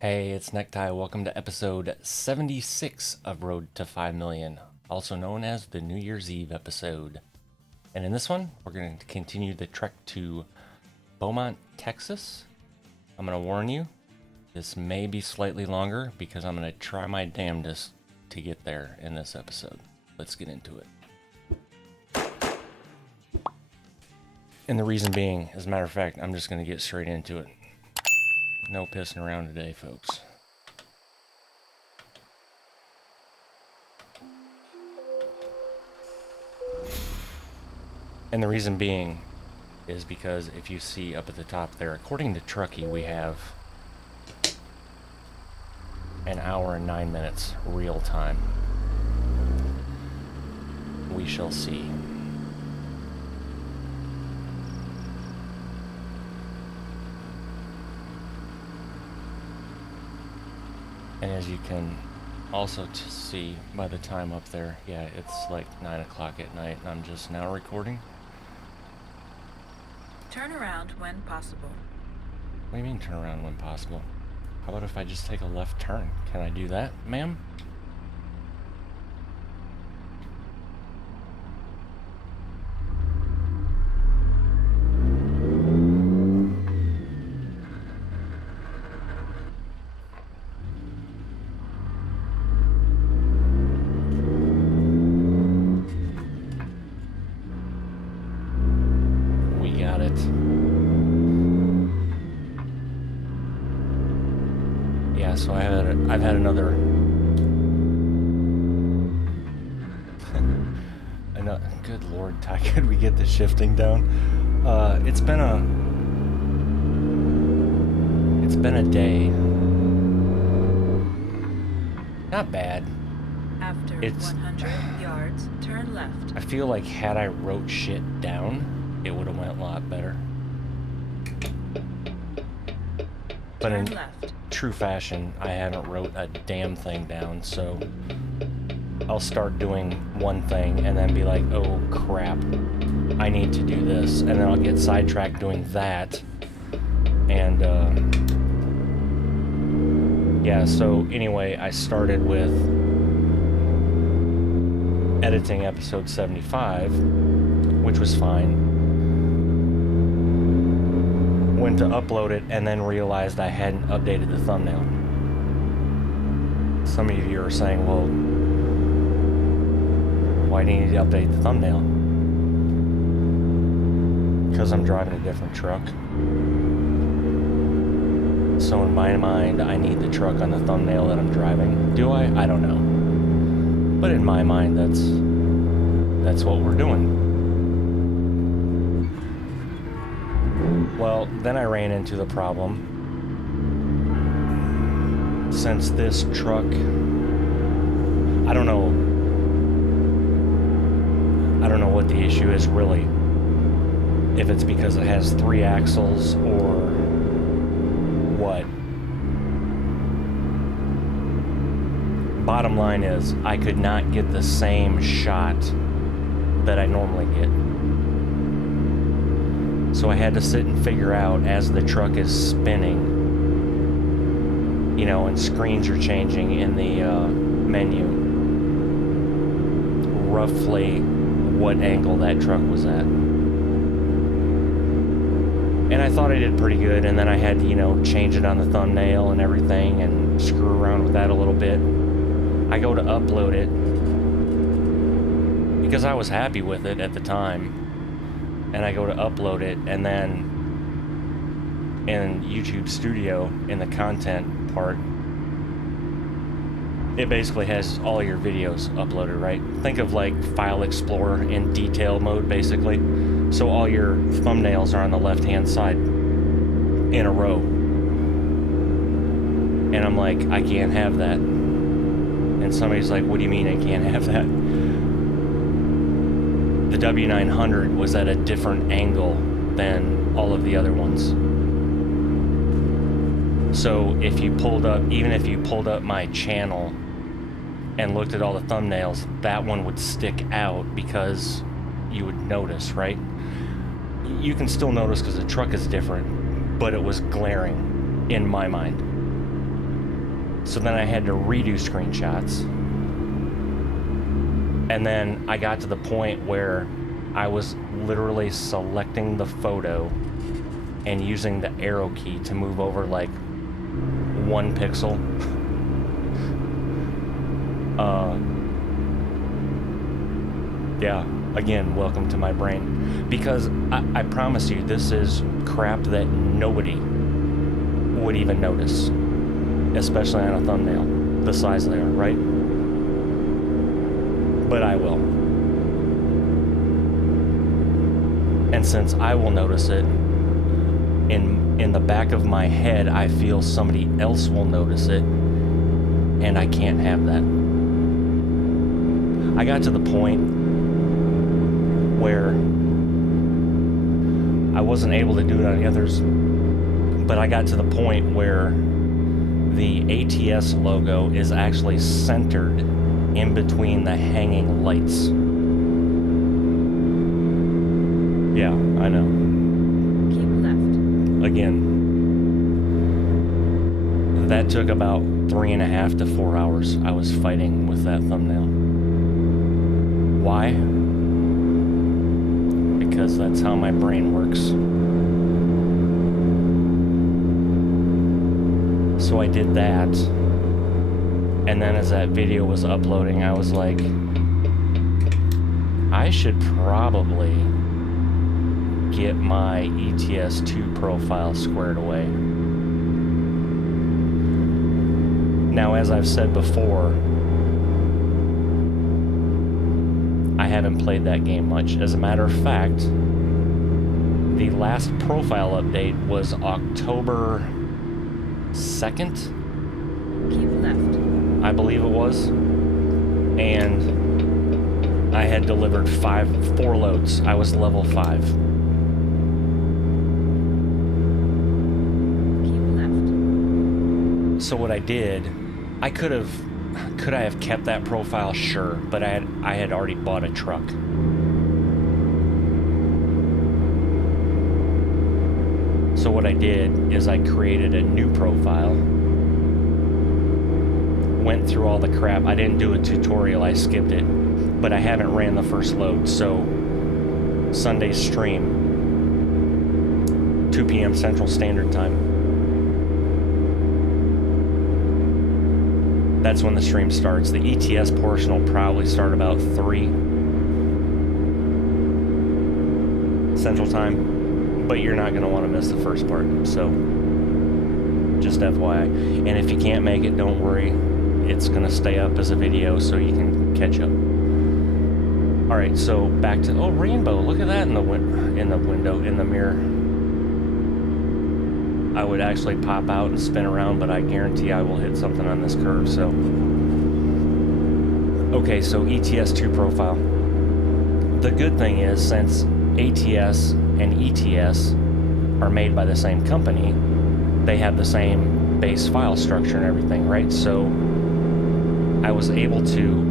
Hey, it's Necktie. Welcome to episode 76 of Road to 5 Million, also known as the New Year's Eve episode. And in this one, we're going to continue the trek to Beaumont, Texas. I'm going to warn you, this may be slightly longer because I'm going to try my damnedest to get there in this episode. Let's get into it. And the reason being, as a matter of fact, I'm just going to get straight into it. No pissing around today, folks. And the reason being is because if you see up at the top there, according to Truckee, we have an hour and 9 minutes real time. We shall see. And as you can also see by the time up there, yeah, it's like 9 o'clock at night and I'm just now recording. Turn around when possible. What do you mean turn around when possible? How about if I just take a left turn? Can I do that, ma'am? So I've had another good lord, Ty, could we get the shifting down? It's been a day. Not bad. After It's 100 yards, turn left. I feel like had I wrote shit down, it would have went a lot better. But Turn in left. true fashion, I haven't wrote a damn thing down, so I'll start doing one thing and then be like, oh crap, I need to do this, and then I'll get sidetracked doing that. And yeah, so anyway, I started with editing episode 75, which was fine. Went to upload it and then realized I hadn't updated the thumbnail. Some of you are saying, well, why do you need to update the thumbnail? Because I'm driving a different truck. So in my mind, I need the truck on the thumbnail that I'm driving. Do I? I don't know. But in my mind, that's what we're doing. Well, then I ran into the problem. Since this truck, I don't know what the issue is really. If it's because it has 3 axles or what. Bottom line is, I could not get the same shot that I normally get. So I had to sit and figure out as the truck is spinning, you know, and screens are changing in the menu, roughly what angle that truck was at. And I thought I did pretty good, and then I had to, you know, change it on the thumbnail and everything and screw around with that a little bit. I go to upload it because I was happy with it at the time. And I go to upload it, and then in YouTube Studio, in the content part, it basically has all your videos uploaded, right? Think of like File Explorer in detail mode, basically. So all your thumbnails are on the left-hand side in a row. And I'm like, I can't have that. And somebody's like, what do you mean I can't have that? The W900 was at a different angle than all of the other ones. So if you pulled up, even if you pulled up my channel and looked at all the thumbnails, that one would stick out because you would notice, right? You can still notice because the truck is different, but it was glaring in my mind. So then I had to redo screenshots. And then I got to the point where I was literally selecting the photo and using the arrow key to move over like 1 pixel. Yeah, again, welcome to my brain. Because I promise you, this is crap that nobody would even notice. Especially on a thumbnail, the size they are, right? But I will. And since I will notice it, in the back of my head, I feel somebody else will notice it, and I can't have that. I got to the point where I wasn't able to do it on the others, but I got to the point where the ATS logo is actually centered in between the hanging lights. Yeah, I know. Keep left. Again, that took about 3.5 to 4 hours. I was fighting with that thumbnail. Why? Because that's how my brain works. So I did that, and then as that video was uploading, I was like, I should probably get my ETS2 profile squared away. Now, as I've said before, I haven't played that game much. As a matter of fact, the last profile update was October 2nd? Keep left. I believe it was. And I had delivered 4 loads. I was level 5. Keep left. So what I did, could I have kept that profile? Sure, but I had already bought a truck. So what I did is I created a new profile, went through all the crap. I didn't do a tutorial, I skipped it, but I haven't ran the first load. So Sunday's stream, 2 p.m. Central Standard Time. That's when the stream starts. The ETS portion will probably start about 3 Central Time. But you're not going to want to miss the first part, so just FYI. And if you can't make it, don't worry. It's going to stay up as a video so you can catch up. Alright, so back to... Oh, rainbow. Look at that in the mirror. I would actually pop out and spin around, but I guarantee I will hit something on this curve, so... Okay, so ETS2 profile. The good thing is, since ATS and ETS are made by the same company, they have the same base file structure and everything, right? So I was able to...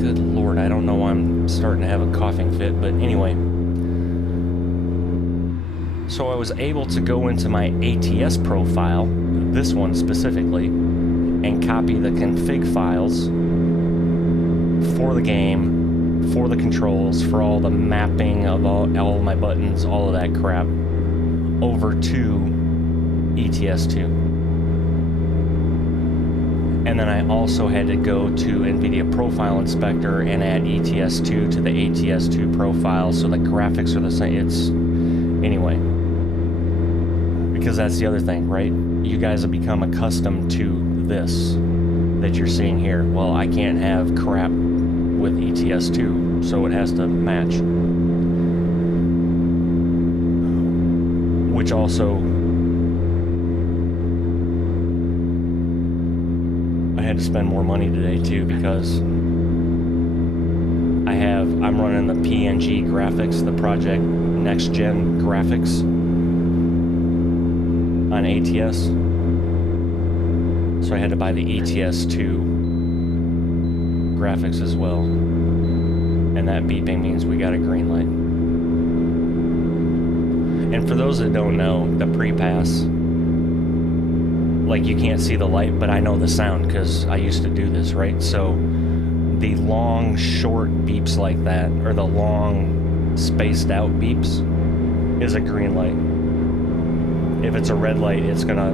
Good Lord, I don't know why I'm starting to have a coughing fit, but anyway. So I was able to go into my ATS profile, this one specifically, and copy the config files for the game, for the controls, for all the mapping of all my buttons, all of that crap, over to ETS2. And then I also had to go to NVIDIA Profile Inspector and add ETS2 to the ATS2 profile, so the graphics are the same. It's... Anyway. Because that's the other thing, right? You guys have become accustomed to this that you're seeing here. Well, I can't have crap with ETS2, so it has to match. Which also, I had to spend more money today too, because I'm running the PNG graphics, the Project Next Gen graphics on ATS. So I had to buy the ETS2 graphics as well. And that beeping means we got a green light. And for those that don't know, the pre-pass like you can't see the light, but I know the sound because I used to do this, right? So the long, short beeps like that, or the long, spaced out beeps, is a green light. If it's a red light, it's gonna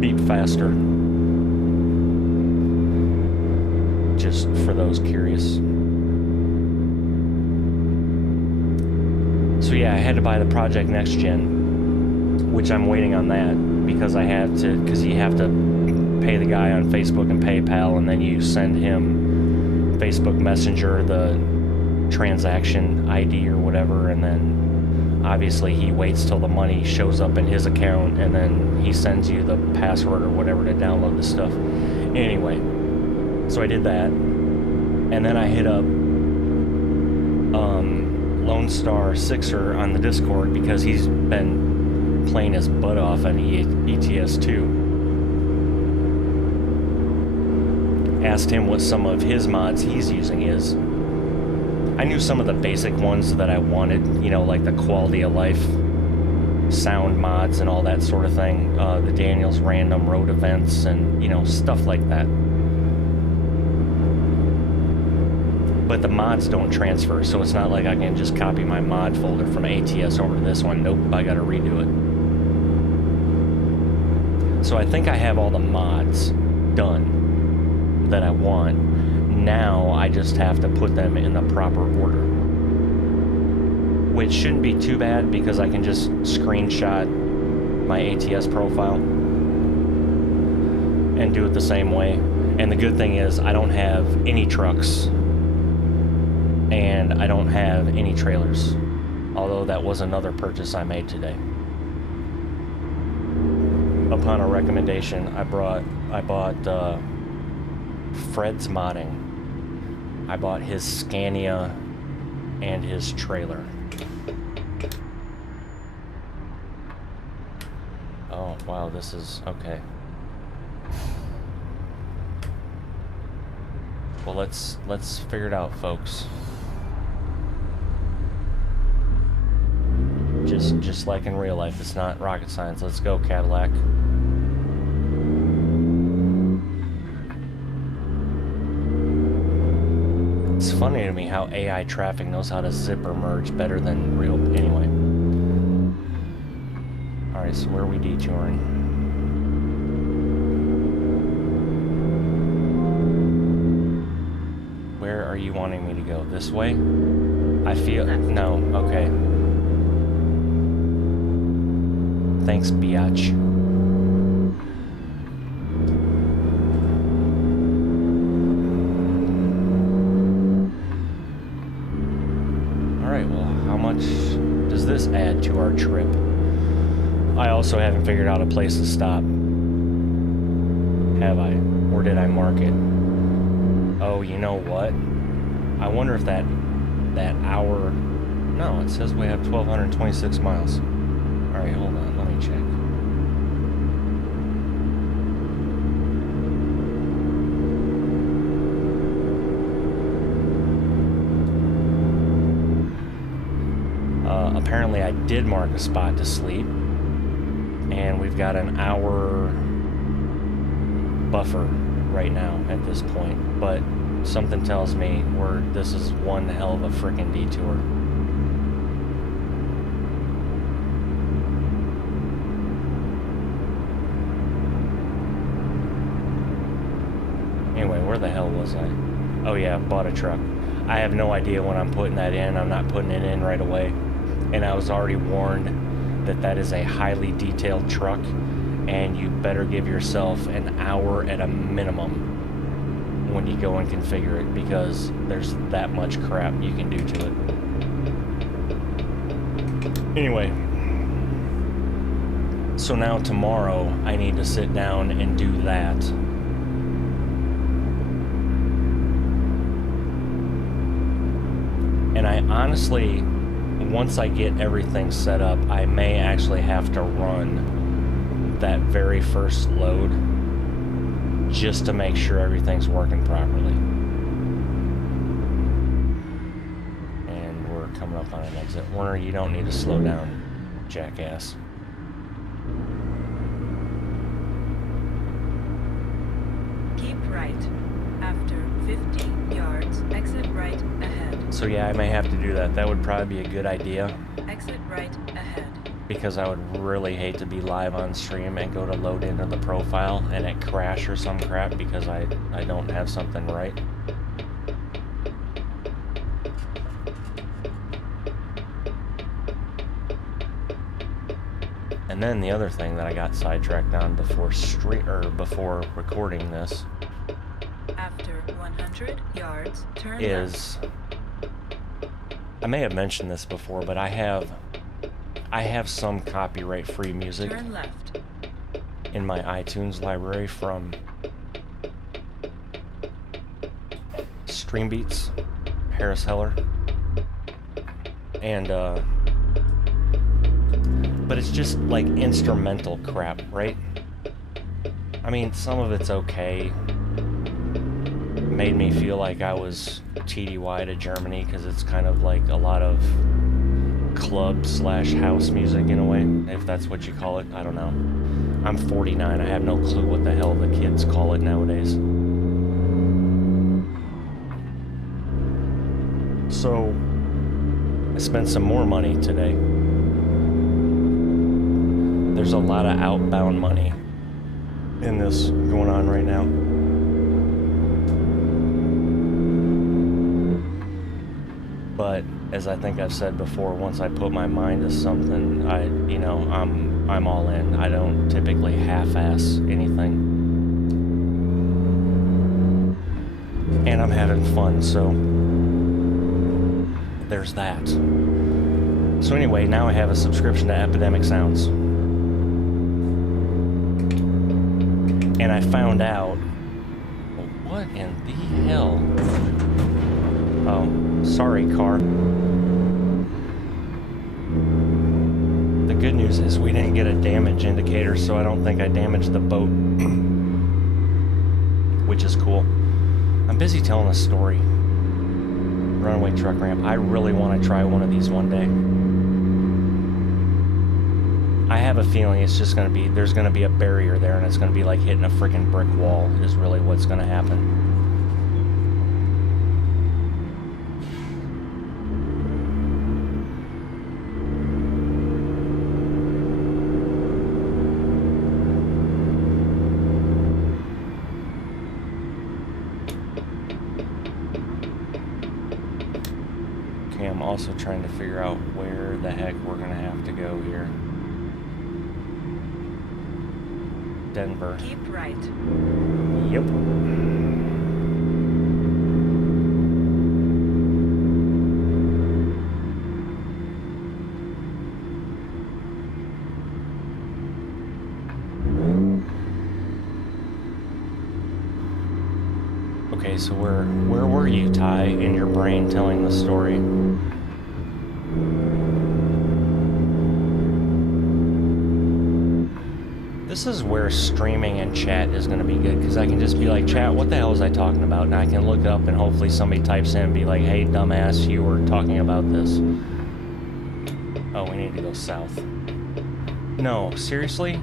beep faster. Just for those curious. So yeah, I had to buy the Project Next Gen, which I'm waiting on that because I have to, because you have to pay the guy on Facebook and PayPal, and then you send him Facebook Messenger the transaction ID or whatever, and then obviously he waits till the money shows up in his account, and then he sends you the password or whatever to download the stuff. Anyway, so I did that, and then I hit up Lone Star Sixer on the Discord because he's been playing his butt off on ETS 2. Asked him what some of his mods he's using is. I knew some of the basic ones that I wanted, you know, like the quality of life sound mods and all that sort of thing, the Daniels random road events and, you know, stuff like that. But the mods don't transfer, so it's not like I can just copy my mod folder from ATS over to this one. Nope, I gotta redo it. So I think I have all the mods done that I want. Now I just have to put them in the proper order. Which shouldn't be too bad because I can just screenshot my ATS profile and do it the same way. And the good thing is I don't have any trucks and I don't have any trailers, although that was another purchase I made today. Upon a recommendation, I bought Fred's Modding. I bought his Scania and his trailer. Oh wow, this is okay. Well, let's figure it out, folks. Just like in real life, it's not rocket science. Let's go, Cadillac. It's funny to me how AI traffic knows how to zipper merge better than real. Anyway. Alright, so where are we detouring? Where are you wanting me to go? This way? I feel... No, okay. Thanks, biatch. Alright, well, how much does this add to our trip? I also haven't figured out a place to stop. Have I? Or did I mark it? Oh, you know what? I wonder if that hour... No, it says we have 1,226 miles. Alright, hold on. Let me check. Apparently I did mark a spot to sleep. And we've got an hour buffer right now at this point. But something tells me this is one hell of a frickin' detour. Anyway, where the hell was I? Oh yeah, bought a truck. I have no idea when I'm putting that in. I'm not putting it in right away. And I was already warned that that is a highly detailed truck, and you better give yourself an hour at a minimum when you go and configure it, because there's that much crap you can do to it. Anyway, so now tomorrow I need to sit down and do that. And I honestly, once I get everything set up, I may actually have to run that very first load just to make sure everything's working properly. And we're coming up on an exit. Warner, you don't need to slow down, jackass. right. After 50 yards, exit right ahead. So yeah, I may have to do that. That would probably be a good idea. Exit right ahead. Because I would really hate to be live on stream and go to load into the profile and it crash or some crap because I don't have something right. And then the other thing that I got sidetracked on before recording this After 100 yards, turn is left. I may have mentioned this before, but I have some copyright-free music Turn left. in my iTunes library from Streambeats, Harris Heller, and but it's just like instrumental crap, right? I mean, some of it's okay. Made me feel like I was TDY to Germany because it's kind of like a lot of club/house music in a way, if that's what you call it. I don't know. I'm 49. I have no clue what the hell the kids call it nowadays. So I spent some more money today. There's a lot of outbound money in this going on right now. But as I think I've said before, once I put my mind to something, I'm all in. I don't typically half-ass anything. And I'm having fun, so there's that. So anyway, now I have a subscription to Epidemic Sounds. And I found out, what in the hell? Oh, sorry, car. The good news is we didn't get a damage indicator, so I don't think I damaged the boat, which is cool. I'm busy telling a story. Runaway truck ramp. I really want to try one of these one day. I have a feeling it's just going to be, there's going to be a barrier there, and it's going to be like hitting a freaking brick wall is really what's going to happen. Okay, I'm also trying to figure out where the heck we're going to have to go here. Denver. Keep right. Yep. Okay, so where were you, Ty, in your brain telling the story? This is where streaming and chat is going to be good, because I can just be like, chat, what the hell was I talking about? And I can look it up and hopefully somebody types in and be like, hey, dumbass, you were talking about this. Oh, we need to go south. No, seriously?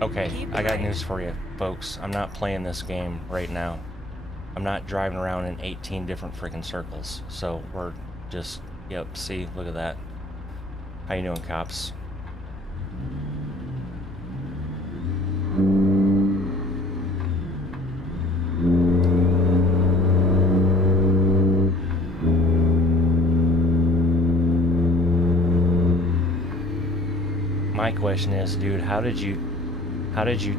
Okay, I got news for you, folks. I'm not playing this game right now. I'm not driving around in 18 different freaking circles. So we're just, yep, see, look at that. How you doing, cops? My question is, dude, how did you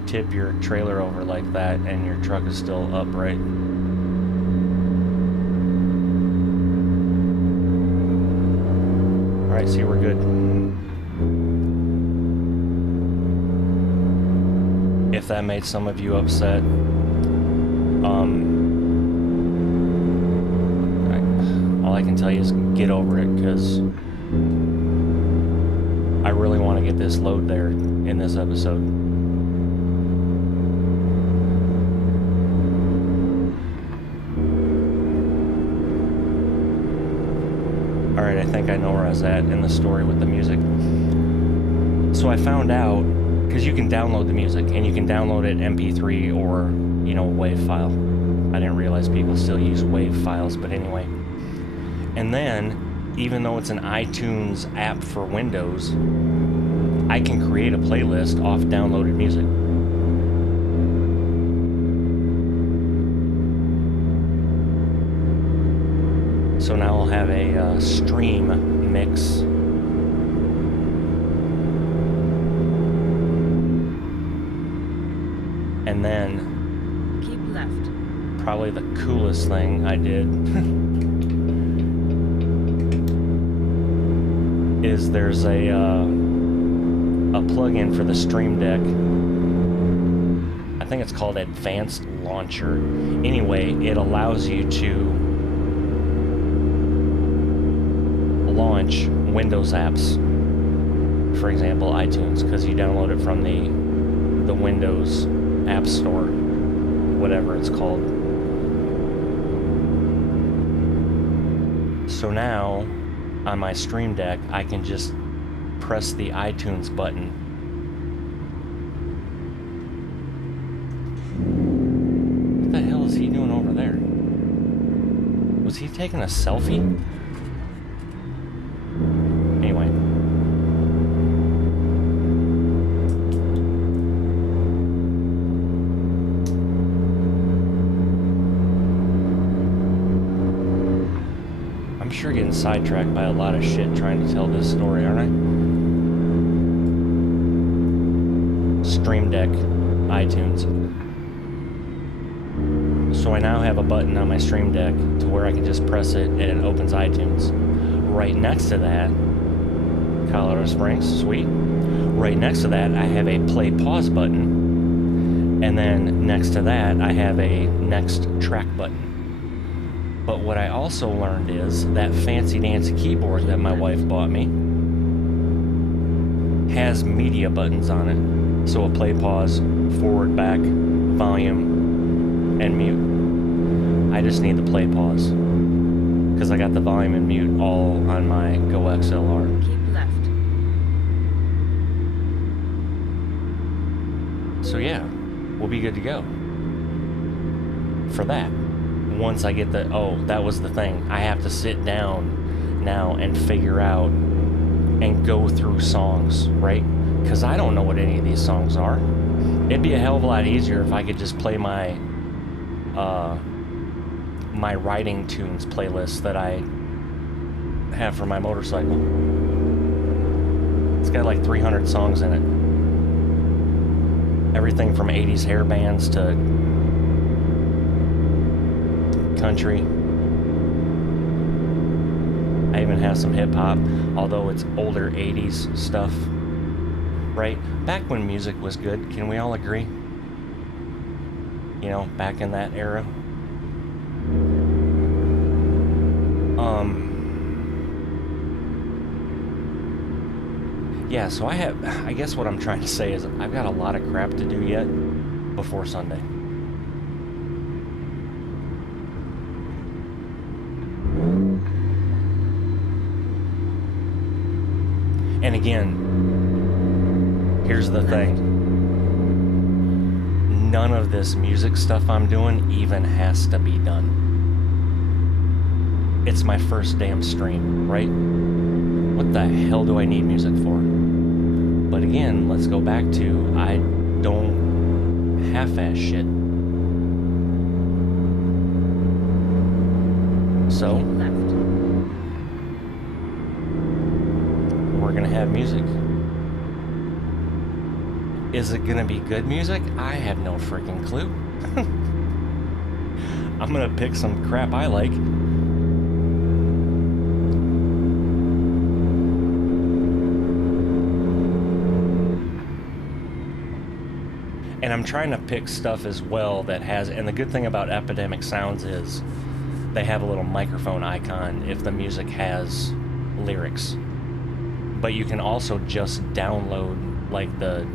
tip your trailer over like that and your truck is still upright? All right, see, we're good. If that made some of you upset, all I can tell you is get over it, because I really want to get this load there in this episode. Alright, I think I know where I was at in the story with the music. So I found out because you can download the music, and you can download it MP3 or, you know, WAV file. I didn't realize people still use WAV files, but anyway. And then, even though it's an iTunes app for Windows, I can create a playlist off downloaded music. So now I'll have a stream mix. And then, Keep left. probably the coolest thing I did is there's a plugin for the Stream Deck. I think it's called Advanced Launcher. Anyway, it allows you to launch Windows apps. For example, iTunes, because you download it from the Windows App Store, whatever it's called. So now, on my Stream Deck, I can just press the iTunes button. What the hell is he doing over there? Was he taking a selfie? Anyway. I'm sure getting sidetracked by a lot of shit trying to tell this story, aren't I? Stream Deck, iTunes. So I now have a button on my Stream Deck to where I can just press it and it opens iTunes. Right next to that, Colorado Springs, sweet. Right next to that, I have a play pause button. And then next to that, I have a next track button. But what I also learned is that fancy dancy keyboard that my wife bought me has media buttons on it. So a play pause, forward, back, volume, and mute. I just need the play pause because I got the volume and mute all on my Go XLR. Keep left. So yeah, we'll be good to go for that. Once I get the, oh, that was the thing. I have to sit down now and figure out and go through songs, right? Because I don't know what any of these songs are. It'd be a hell of a lot easier if I could just play my my riding tunes playlist that I have for my motorcycle. It's got like 300 songs in it. Everything from 80s hair bands to country. I even have some hip hop, although it's older 80s stuff, right? Back when music was good, can we all agree? You know, back in that era. Yeah, so I guess what I'm trying to say is I've got a lot of crap to do yet before Sunday. And again, here's the thing. None of this music stuff I'm doing even has to be done. It's my first damn stream, right? What the hell do I need music for? But again, let's go back to I don't half-ass shit. So, we're gonna have music. Is it gonna be good music? I have no freaking clue. I'm gonna pick some crap I like. And I'm trying to pick stuff as well that has, and the good thing about Epidemic Sounds is they have a little microphone icon if the music has lyrics. But you can also just download like the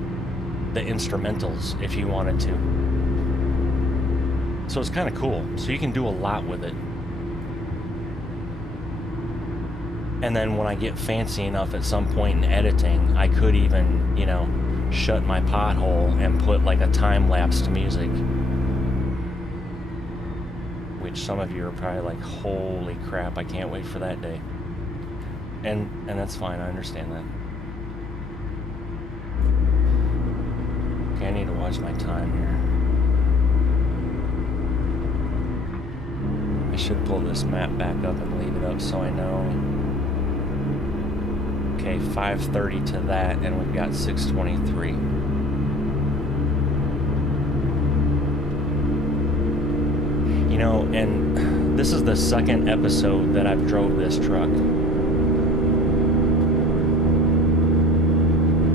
instrumentals if you wanted to. So it's kind of cool. So you can do a lot with it. And then when I get fancy enough at some point in editing, I could even, you know, shut my pothole and put like a time lapse to music. Which some of you are probably like, holy crap, I can't wait for that day. And that's fine, I understand that. Okay, I need to watch my time here. I should pull this map back up and leave it up so I know. Okay, 5:30 to that, and we've got 6:23. You know, and this is the second episode that I've drove this truck.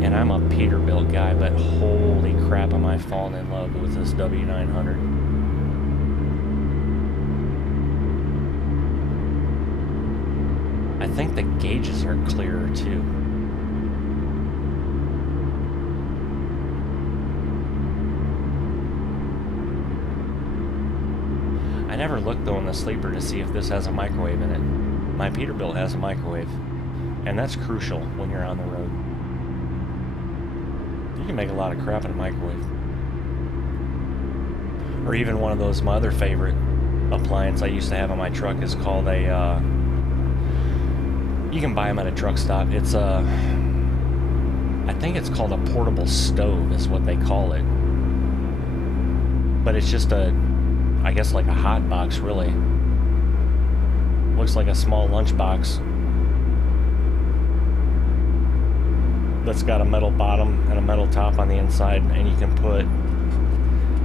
And I'm a Peterbilt guy, but holy crap, am I falling in love with this W900. I think the gauges are clearer too. I never looked though in the sleeper to see if this has a microwave in it. My Peterbilt has a microwave, and that's crucial when you're on the road. You can make a lot of crap in a microwave. Or even one of those, my other favorite appliance I used to have on my truck is called a, you can buy them at a truck stop. It's a, I think it's called a portable stove is what they call it. But it's just a, I guess like a hot box really. Looks like a small lunchbox that's got a metal bottom and a metal top on the inside, and you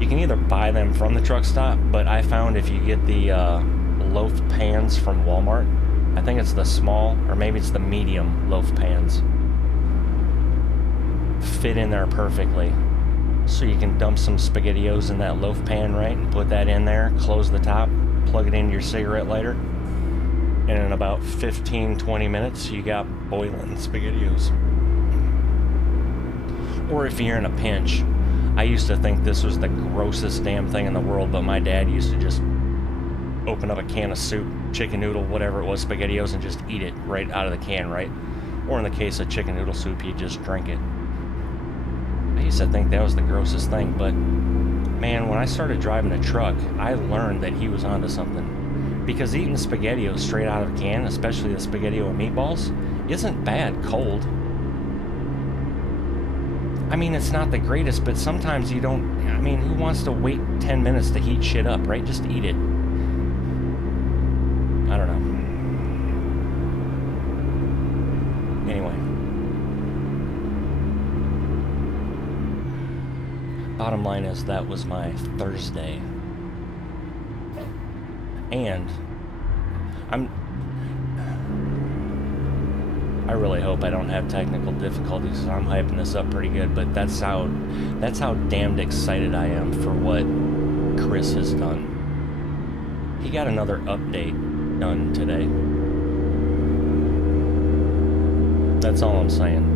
can either buy them from the truck stop, but I found if you get the loaf pans from Walmart, I think it's the small, or maybe it's the medium loaf pans, fit in there perfectly. So you can dump some SpaghettiOs in that loaf pan, right, and put that in there, close the top, plug it into your cigarette lighter, and in about 15-20 minutes you got boiling SpaghettiOs. Or if you're in a pinch, I used to think this was the grossest damn thing in the world, but my dad used to just open up a can of soup, chicken noodle, whatever it was, SpaghettiOs, and just eat it right out of the can, right? Or in the case of chicken noodle soup, you just drink it. I used to think that was the grossest thing, but man, when I started driving a truck, I learned that he was onto something. Because eating SpaghettiOs straight out of a can, especially the SpaghettiO and meatballs, isn't bad cold. I mean, it's not the greatest, but sometimes you don't, I mean, who wants to wait 10 minutes to heat shit up, right? Just eat it. I don't know. Anyway. Bottom line is that was my Thursday. And I really hope I don't have technical difficulties. I'm hyping this up pretty good, but that's how damned excited I am for what Chris has done. He got another update done today. That's all I'm saying.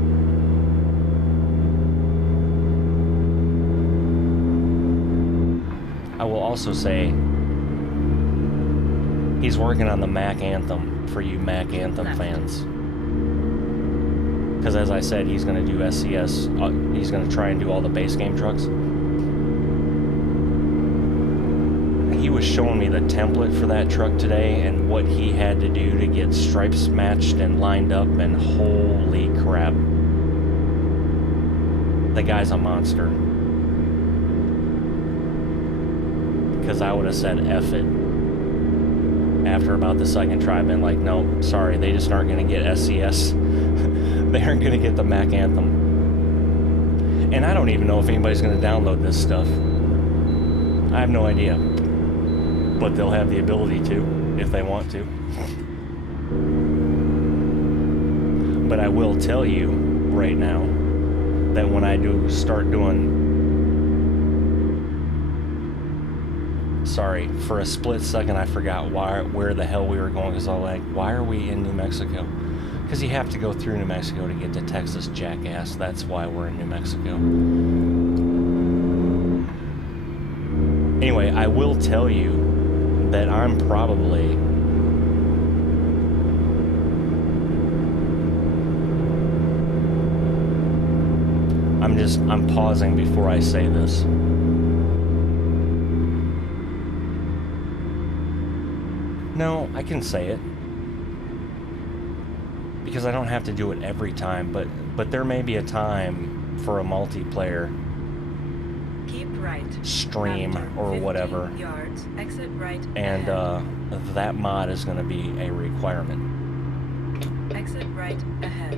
I will also say he's working on the Mac Anthem for you Mac Anthem fans. Because as I said, he's going to do SCS. He's going to try and do all the base game trucks. He was showing me the template for that truck today and what he had to do to get stripes matched and lined up, and holy crap. The guy's a monster. Because I would have said F it. After about the second try, I've been like, no, sorry, they just aren't going to get SCS. They aren't going to get the Mac Anthem. And I don't even know if anybody's going to download this stuff. I have no idea. But they'll have the ability to, if they want to. But I will tell you right now that when I do start doing... Sorry, for a split second I forgot where the hell we were going, because I was like, why are we in New Mexico? Because you have to go through New Mexico to get to Texas, jackass. That's why we're in New Mexico. Anyway, I will tell you that I'm probably... I'm pausing before I say this. No, I can say it. Because I don't have to do it every time, but there may be a time for a multiplayer Keep right. stream After or 15 whatever, yards, exit right and ahead. that mod is going to be a requirement. Exit right ahead.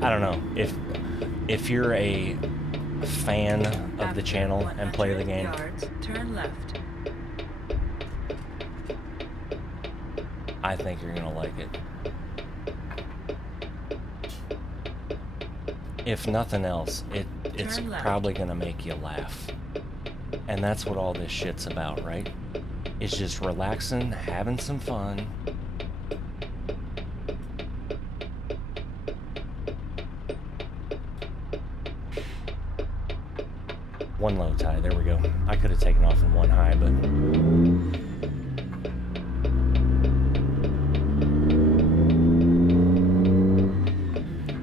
I don't know if you're a fan of the channel and play the game. Yards, turn left. I think you're gonna like it. If nothing else, it's probably gonna make you laugh. And that's what all this shit's about, right? It's just relaxing, having some fun. One low tie, there we go. I could have taken off in one high, but...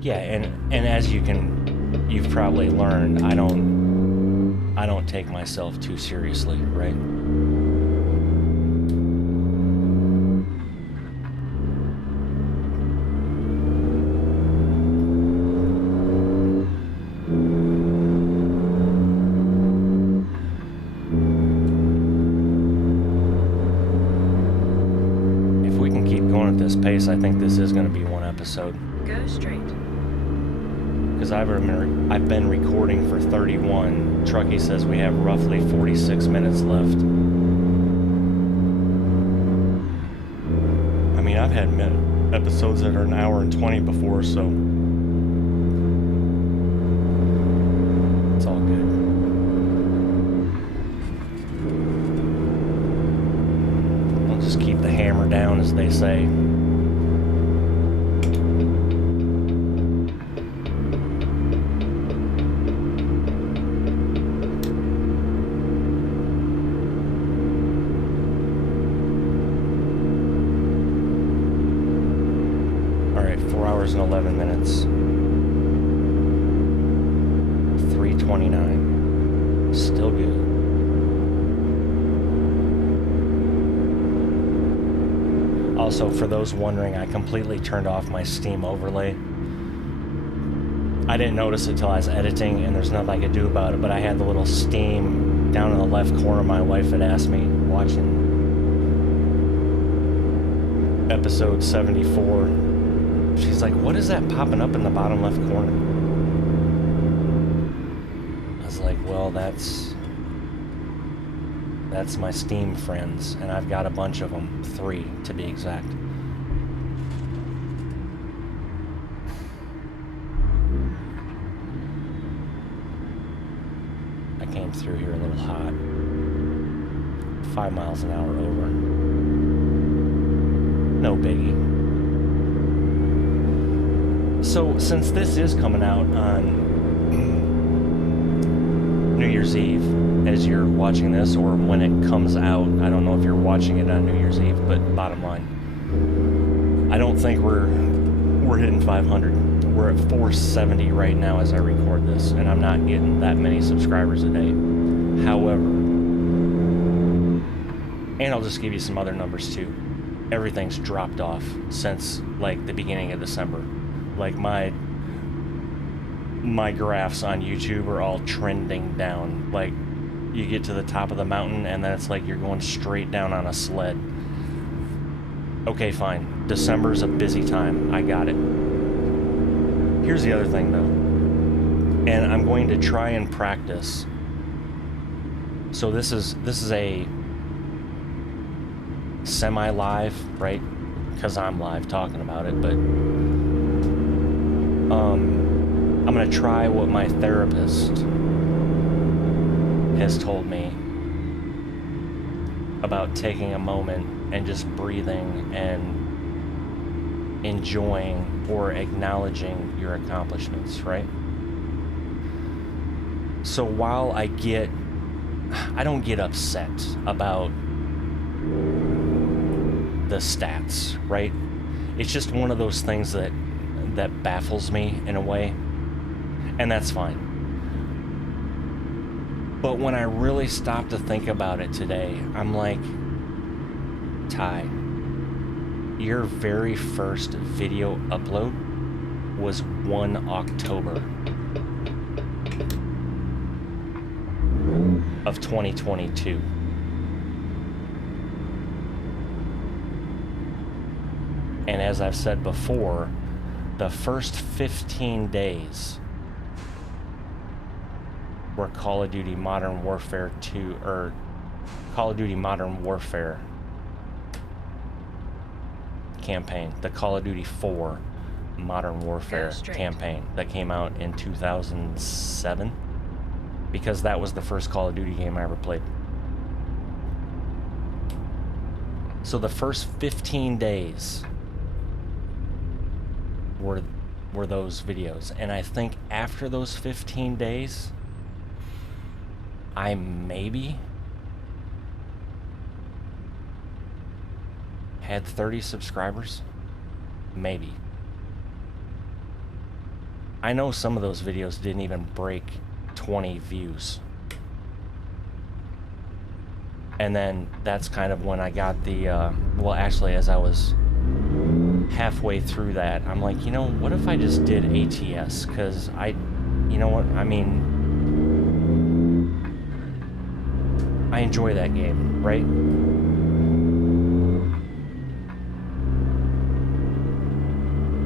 Yeah, and as you've probably learned, I don't take myself too seriously, right? If we can keep going at this pace, I think this is going to be one episode. Go straight. Because I've been recording for 31. Truckee says we have roughly 46 minutes left. I mean, I've had episodes that are an hour and 20 before, so it's all good. I'll just keep the hammer down, as they say. And 11 minutes. 3:29. Still good. Also, for those wondering, I completely turned off my Steam overlay. I didn't notice it till I was editing, and there's nothing I could do about it, but I had the little Steam down in the left corner. My wife had asked me, watching episode 74, she's like, what is that popping up in the bottom left corner? I was like, well, that's my Steam friends, and I've got a bunch of them, 3 to be exact. I came through here a little hot. 5 miles an hour over. No biggie. So, since this is coming out on New Year's Eve, as you're watching this, or when it comes out, I don't know if you're watching it on New Year's Eve, but bottom line, I don't think we're hitting 500. We're at 470 right now as I record this, and I'm not getting that many subscribers a day. However, and I'll just give you some other numbers too. Everything's dropped off since like the beginning of December. Like my graphs on YouTube are all trending down. Like you get to the top of the mountain and then it's like you're going straight down on a sled. Okay, fine. December's a busy time. I got it. Here's the other thing though. And I'm going to try and practice. So this is a semi-live, right? Because I'm live talking about it, but I'm gonna try what my therapist has told me about taking a moment and just breathing and enjoying or acknowledging your accomplishments, right? So while I don't get upset about the stats, right? It's just one of those things that baffles me in a way, and that's fine. But when I really stop to think about it today, I'm like, Ty, your very first video upload was 1 October of 2022. And as I've said before, the first 15 days were Call of Duty Modern Warfare 2, or Call of Duty Modern Warfare campaign, the Call of Duty 4 Modern Warfare campaign that came out in 2007, because that was the first Call of Duty game I ever played. So the first 15 days were those videos, and I think after those 15 days, I maybe had 30 subscribers, maybe. I know some of those videos didn't even break 20 views. And then that's kind of when I got the, well, actually, as I was halfway through that, I'm like, you know, what if I just did ATS? Because you know what, I mean, I enjoy that game, right?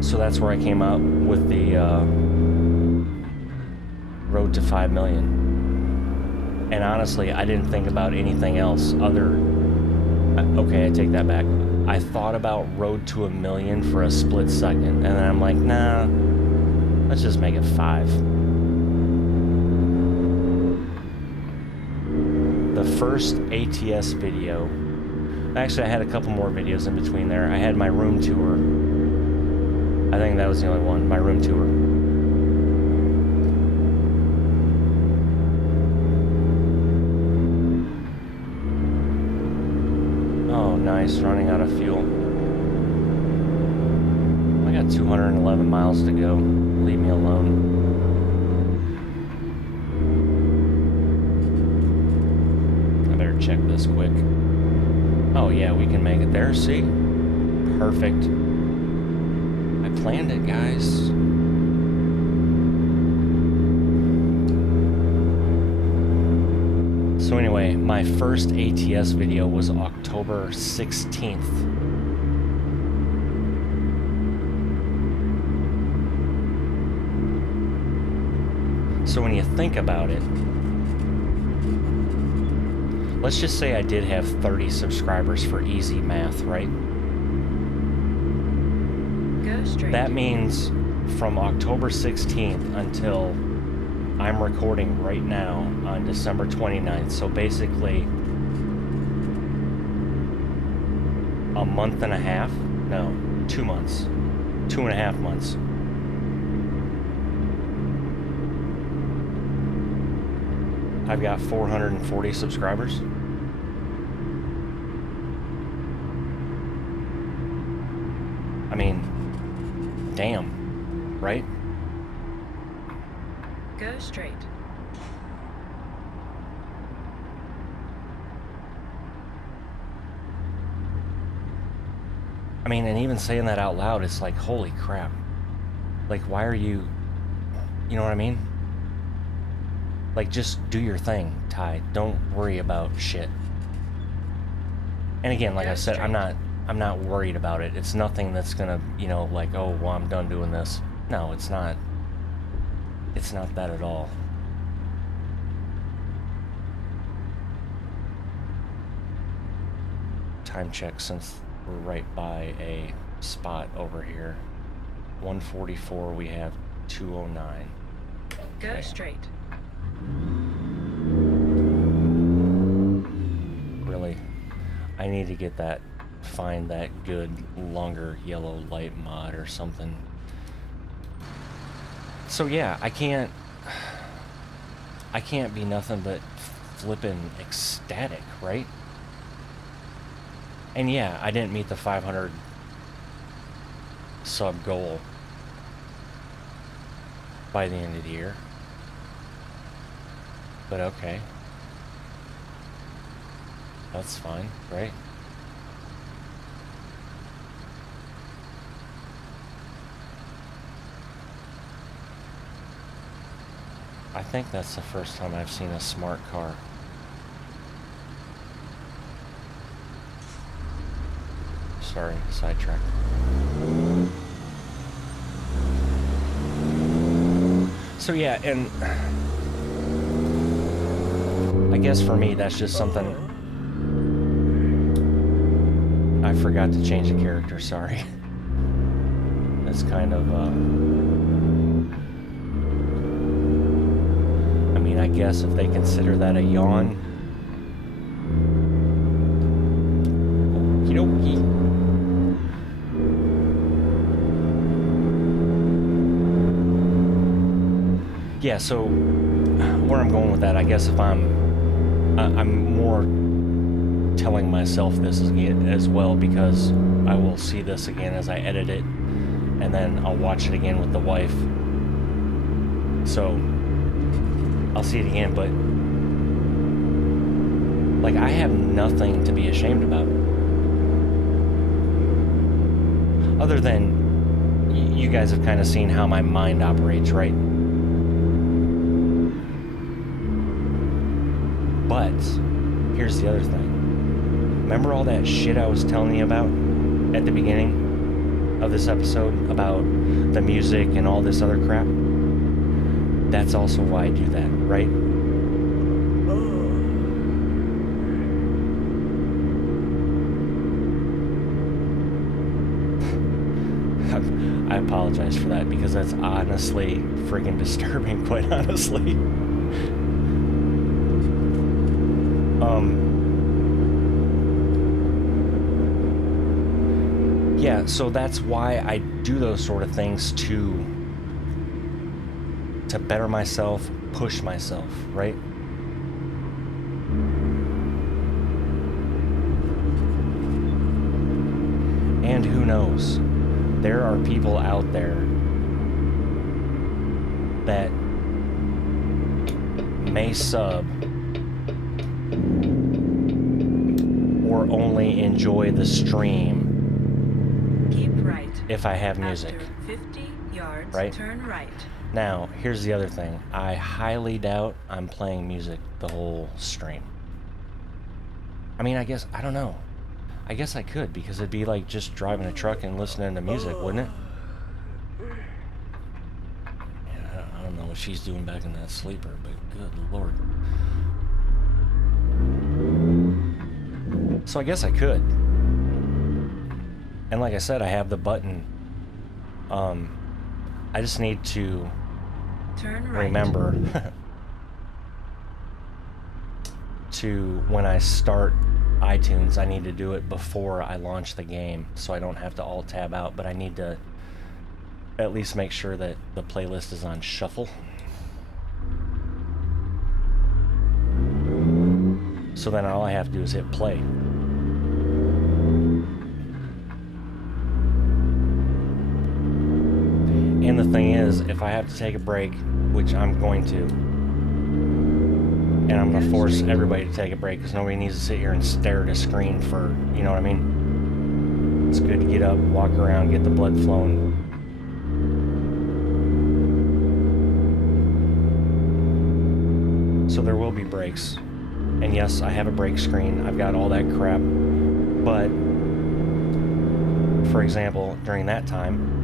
So that's where I came out with the Road to 5 million. And honestly, I didn't think about anything else other... Okay, I take that back. I thought about Road to 1 million for a split second, and then I'm like, nah, let's just make it 5. The first ATS video... Actually, I had a couple more videos in between there. I had my room tour. I think that was the only one, my room tour. Oh, nice, running out of fuel. I got 211 miles to go. Leave me alone. I better check this quick. Oh yeah, we can make it there, see? Perfect. Planned it, guys. So anyway, my first ATS video was October 16th. So when you think about it, let's just say I did have 30 subscribers for easy math, right? That means from October 16th until I'm recording right now on December 29th. So basically a month and a half? No, 2 months. 2.5 months. I've got 440 subscribers. I mean, damn, right? Go straight. I mean, and even saying that out loud, it's like, holy crap. Like, why are you know what I mean? Like, just do your thing, Ty. Don't worry about shit. And again, like I said, I'm not worried about it. It's nothing that's gonna, you know, like, oh, well, I'm done doing this. No, it's not. It's not that at all. Time check, since we're right by a spot over here. 144, we have 209. Go straight. Really? I need to get that, find that good longer yellow light mod or something. So yeah, I can't be nothing but flippin' ecstatic, right? And yeah, I didn't meet the 500 sub goal by the end of the year. But okay. That's fine, right? I think that's the first time I've seen a smart car. Sorry, sidetrack. So yeah, and I guess for me that's just something. I forgot to change the character, sorry. That's kind of I mean, I guess if they consider that a yawn. Okie dokie. Yeah, so where I'm going with that, I guess if I'm more telling myself this again as well, because I will see this again as I edit it, and then I'll watch it again with the wife. So I'll see it again, but like I have nothing to be ashamed about, other than you guys have kind of seen how my mind operates, right? But here's the other thing. Remember all that shit I was telling you about at the beginning of this episode about the music and all this other crap? That's also why I do that, right? I apologize for that, because that's honestly friggin' disturbing, quite honestly. Yeah, so that's why I do those sort of things to better myself, push myself, right? And who knows? There are people out there that may sub or only enjoy the stream if I have music. After 50 yards, right? turn right. Now, here's the other thing. I highly doubt I'm playing music the whole stream. I mean, I guess, I don't know. I guess I could, because it'd be like just driving a truck and listening to music, wouldn't it? Yeah, I don't know what she's doing back in that sleeper, but good lord. So I guess I could. And like I said, I have the button. I just need to remember to, when I start iTunes, I need to do it before I launch the game, so I don't have to alt-tab out, but I need to at least make sure that the playlist is on shuffle. So then all I have to do is hit play. And the thing is, if I have to take a break, which I'm going to, and I'm going to force everybody to take a break, because nobody needs to sit here and stare at a screen for, you know what I mean? It's good to get up, walk around, get the blood flowing. So there will be breaks. And yes, I have a break screen. I've got all that crap. But, for example, during that time,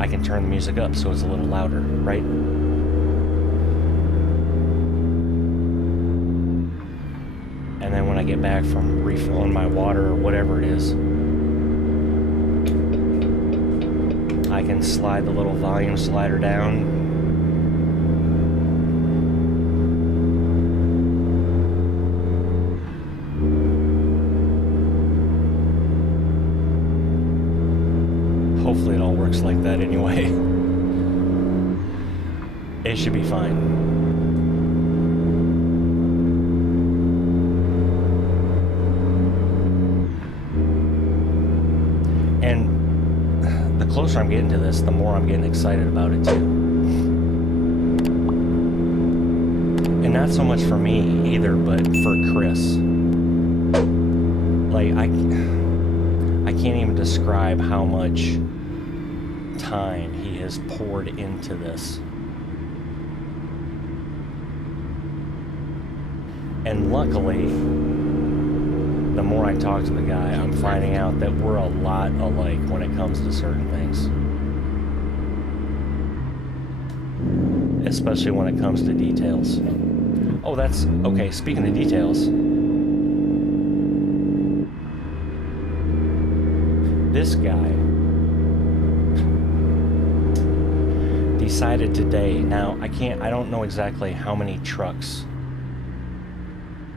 I can turn the music up so it's a little louder, right? And then when I get back from refilling my water or whatever it is, I can slide the little volume slider down. Hopefully it all works like that anyway. It should be fine. And the closer I'm getting to this, the more I'm getting excited about it too. And not so much for me either, but for Chris. Like, I can't even describe how much time he has poured into this. And luckily, the more I talk to the guy, I'm finding out that we're a lot alike when it comes to certain things. Especially when it comes to details. Oh, that's... okay, speaking of details. This guy decided today, now I don't know exactly how many trucks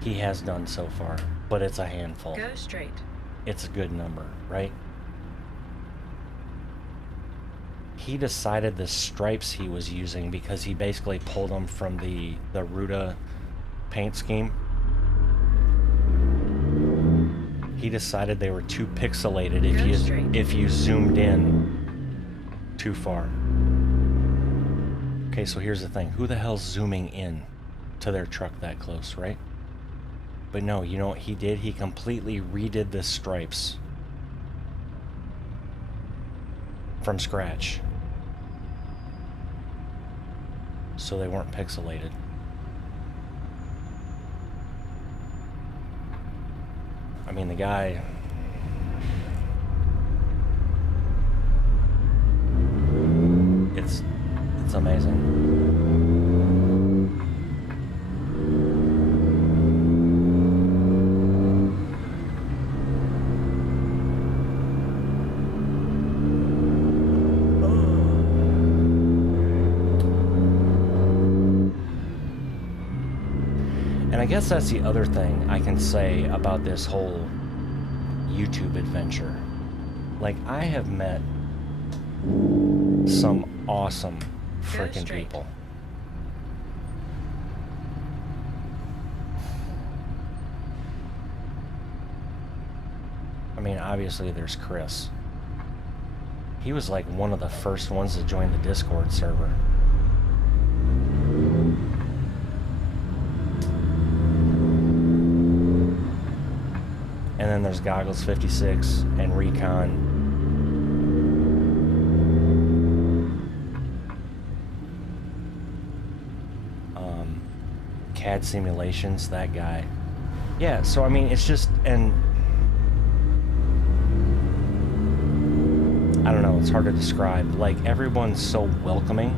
he has done so far, but it's a handful. Go straight. It's a good number, right? He decided the stripes he was using, because he basically pulled them from the Ruda paint scheme. He decided they were too pixelated if you zoomed in too far. Okay, so here's the thing. Who the hell's zooming in to their truck that close, right? But no, you know what he did? He completely redid the stripes from scratch, so they weren't pixelated. I mean, the guy... It's amazing. And I guess that's the other thing I can say about this whole YouTube adventure. Like, I have met some awesome freaking people. I mean, obviously there's Chris. He was like one of the first ones to join the Discord server. And then there's Goggles56 and Recon. CAD Simulations, that guy. Yeah, so I mean, it's just, and I don't know, it's hard to describe. Like, everyone's so welcoming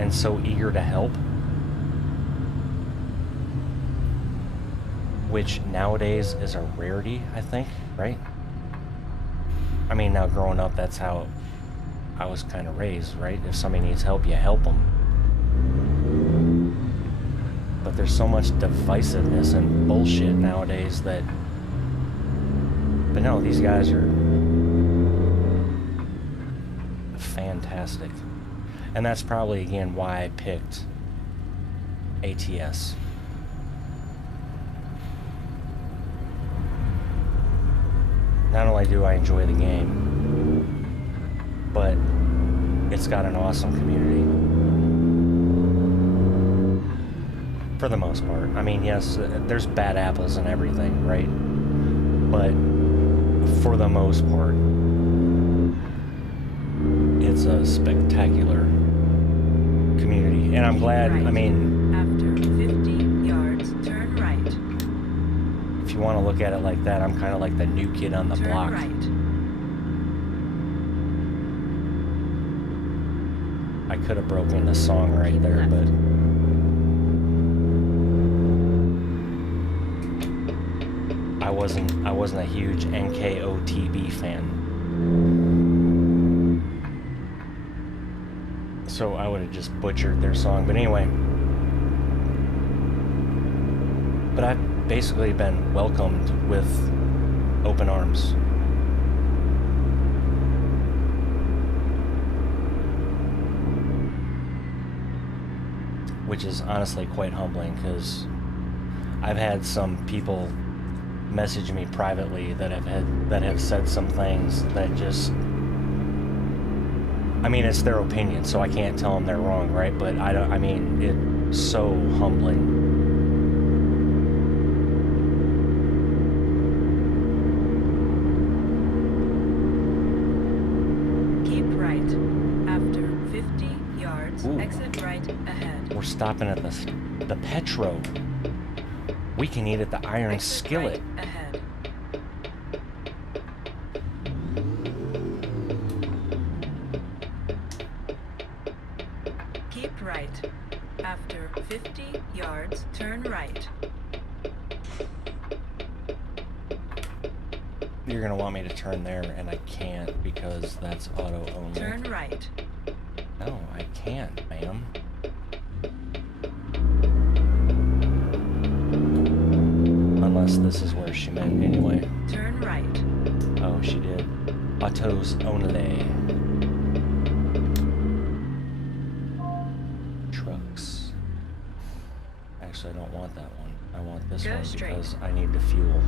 and so eager to help, which nowadays is a rarity, I think, right? I mean, now growing up, that's how I was kind of raised, right? If somebody needs help, you help them. But there's so much divisiveness and bullshit nowadays that... But no, these guys are fantastic. And that's probably, again, why I picked ATS. Not only do I enjoy the game, but it's got an awesome community. For the most part. I mean, yes, there's bad apples and everything, right? But for the most part, it's a spectacular community. And I'm glad, I mean... After 50 yards, turn right. If you want to look at it like that, I'm kind of like the new kid on the block. I could have broken the song right there, but... I wasn't a huge NKOTB fan, so I would have just butchered their song. But anyway, but I've basically been welcomed with open arms. Which is honestly quite humbling, because I've had some people message me privately that have said some things that just I mean, it's their opinion, so I can't tell them they're wrong, right? But I don't. I mean, it's so humbling. Keep right. After 50 yards, Ooh. exit right ahead. We're stopping at the Petro. We can eat at the Iron Exit Skillet. right ahead. Keep right. After 50 yards, turn right. You're gonna want me to turn there, and I can't because that's auto only. Turn right. No, I can't, ma'am. Unless this is where she meant anyway. Turn right. Oh, she did. Autos only. Trucks. Actually, I don't want that one. I want this Go one straight. because I need to fuel.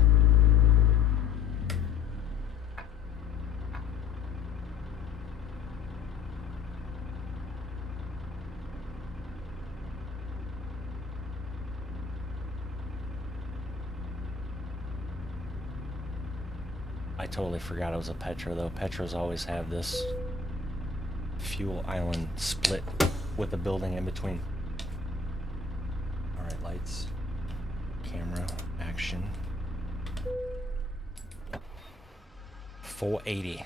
I totally forgot it was a Petro though. Petros always have this fuel island split with a building in between. Alright, lights, camera, action. 480.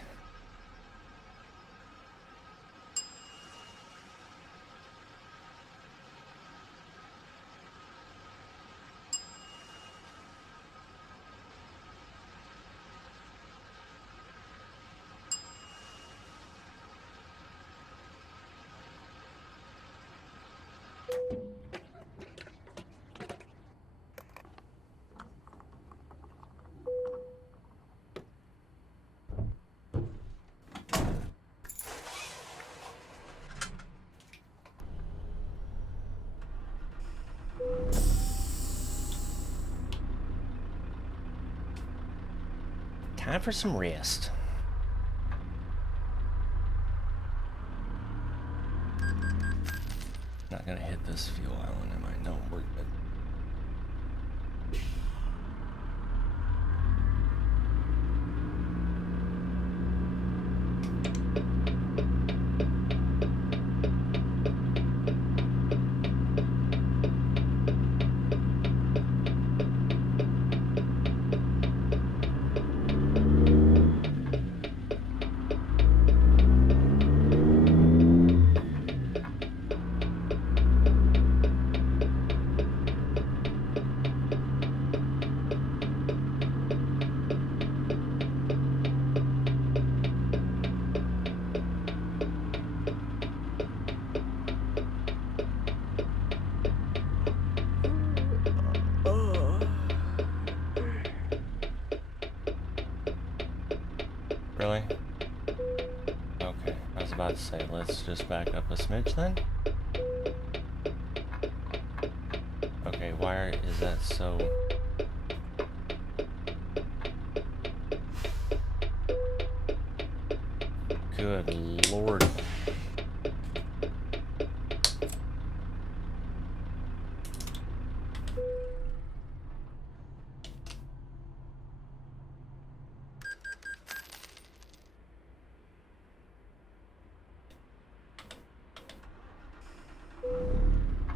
Time for some rest. Not gonna hit this fuel island, am I? No, we're good. Really? Okay, I was about to say, let's just back up a smidge then. Okay, why is that so... Good lord.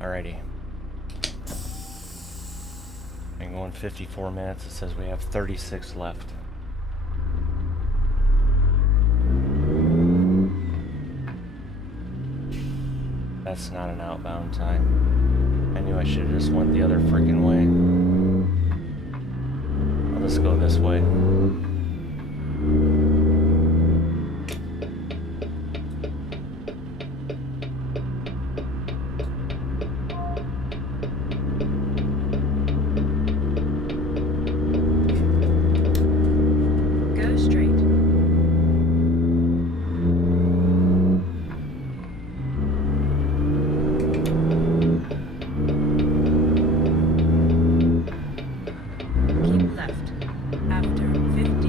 Alrighty. Been going 54 minutes. It says we have 36 left. That's not an outbound time. I knew I should have just went the other freaking way. I'll just go this way. Go straight. Keep left. After 50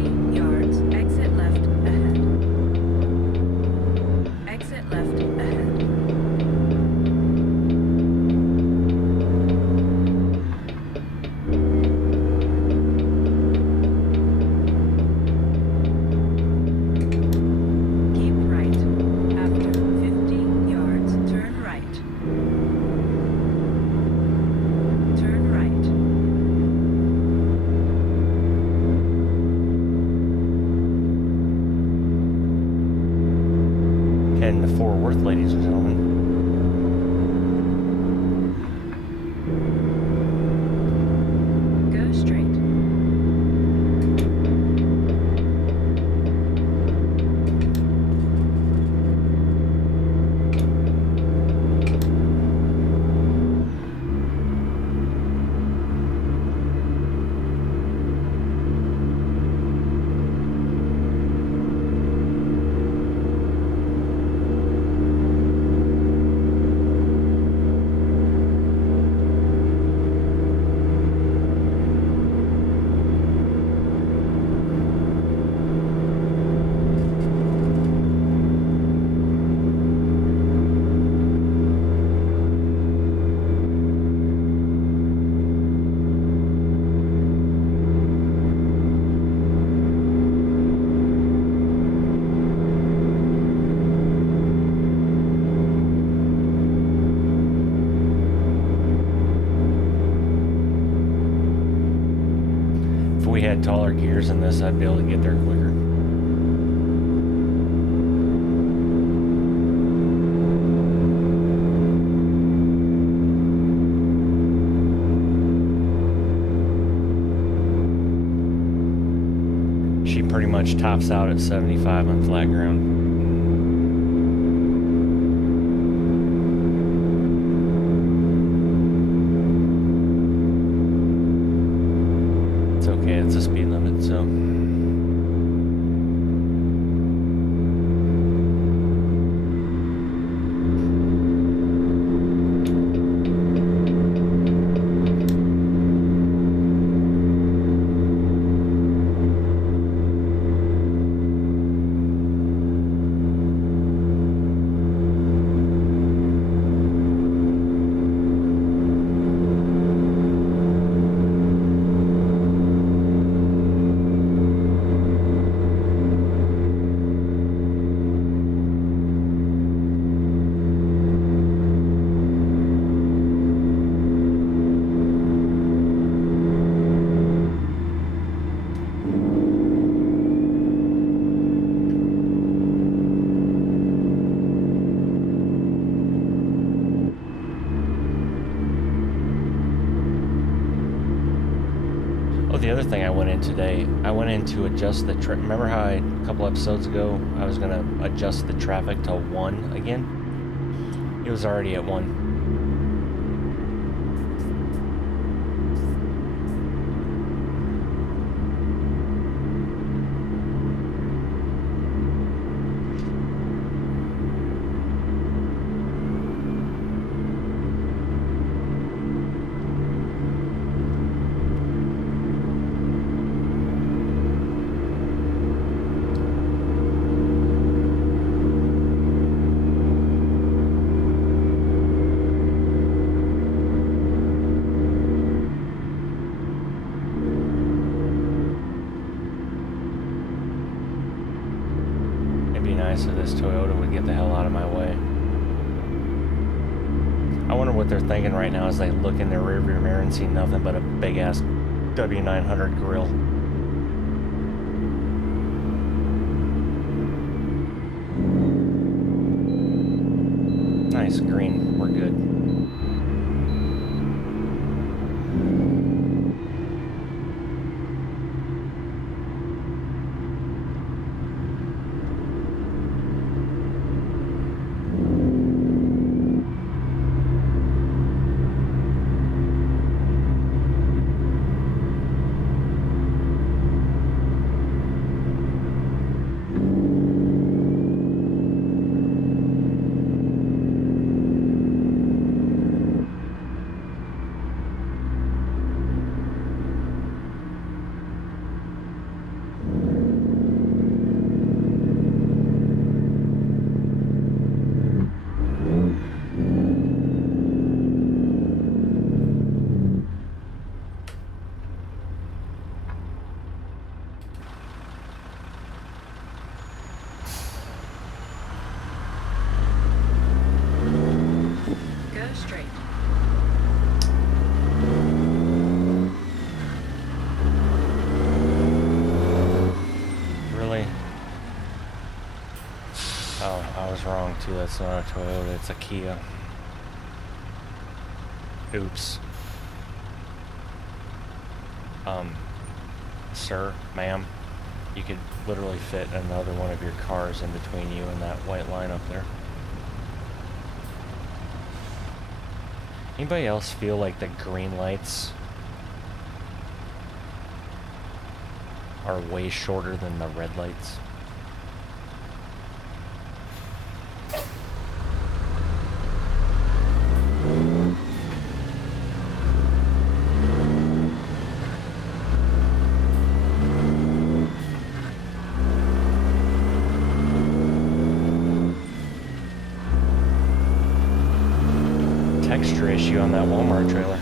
into Fort Worth, ladies and gentlemen. Go straight. If we had taller gears in this, I'd be able to get there quicker. She pretty much tops out at 75 on flat ground. It's okay, it's a speed limit, so. The other thing I went in today, I went in to adjust the remember how a couple episodes ago I was going to adjust the traffic to 1 again? It was already at 1. So this Toyota would get the hell out of my way. I wonder what they're thinking right now as they look in their rearview mirror and see nothing but a big ass W900 grill. Nice green, we're good. wrong too. That's not a Toyota, it's a Kia. Oops. Sir, ma'am, you could literally fit another one of your cars in between you and that white line up there. Anybody else feel like the green lights are way shorter than the red lights? Texture issue on that Walmart trailer.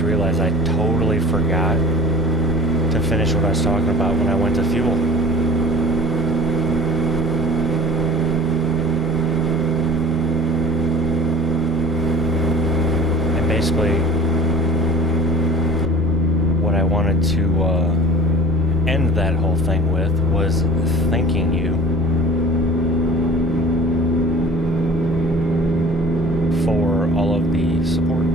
Realize I totally forgot to finish what I was talking about when I went to fuel. And basically what I wanted to end that whole thing with was thanking you for all of the support.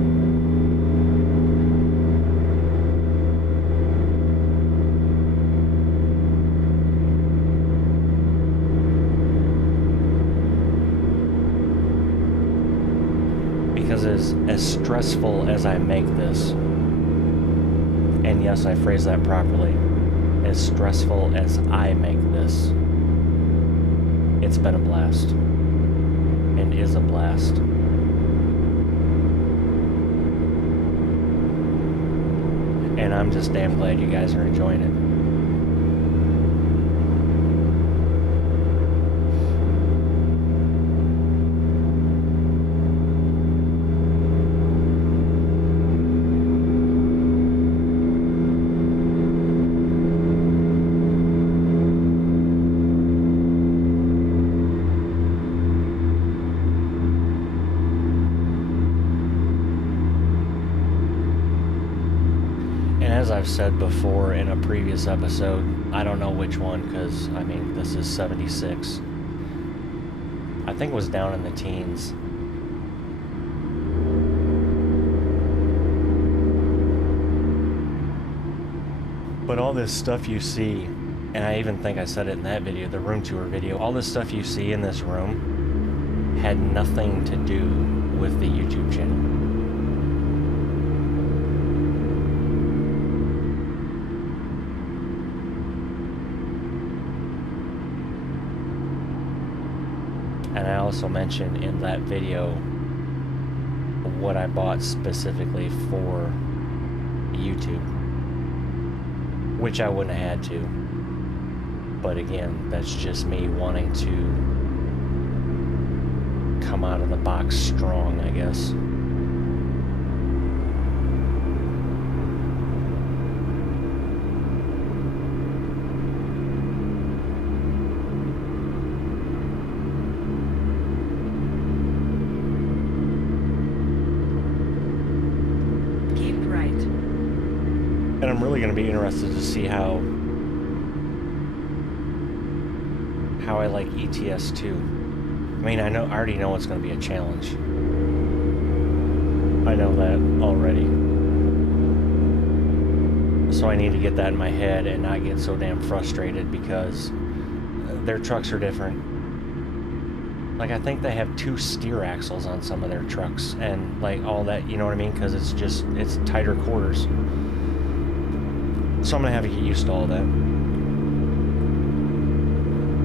Because as stressful as I make this, and yes, I phrase that properly, as stressful as I make this, it's been a blast, and is a blast. And I'm just damn glad you guys are enjoying it. As I've said before in a previous episode, I don't know which one, because, I mean, this is 76. I think it was down in the teens. But all this stuff you see, and I even think I said it in that video, the room tour video, all this stuff you see in this room had nothing to do with the YouTube channel. And I also mentioned in that video what I bought specifically for YouTube, which I wouldn't have had to. But again, that's just me wanting to come out of the box strong, I guess. And I'm really going to be interested to see how how I like ETS 2. I mean, I already know it's going to be a challenge. I know that already. So I need to get that in my head and not get so damn frustrated because their trucks are different. Like, I think they have 2 steer axles on some of their trucks and like all that, you know what I mean? Because it's tighter quarters. So I'm gonna have to get used to all that.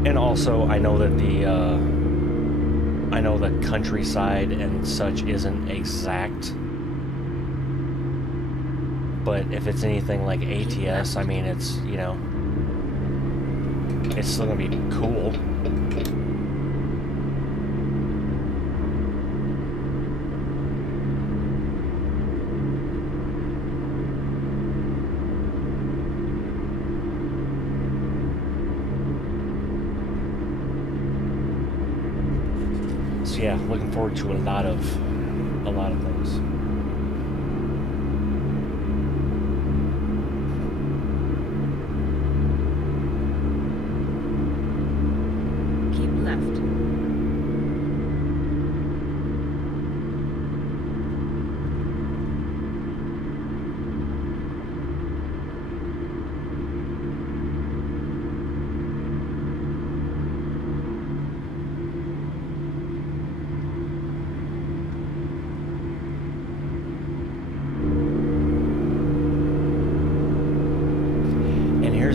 And also, I know that the countryside and such isn't exact. But if it's anything like ATS, I mean, it's, you know, it's still gonna be cool. So yeah, looking forward to a lot of things.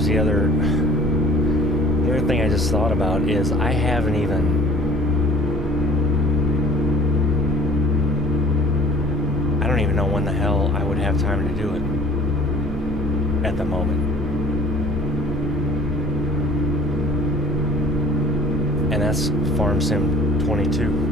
The other thing I just thought about is I don't even know when the hell I would have time to do it at the moment. And that's Farm Sim 22.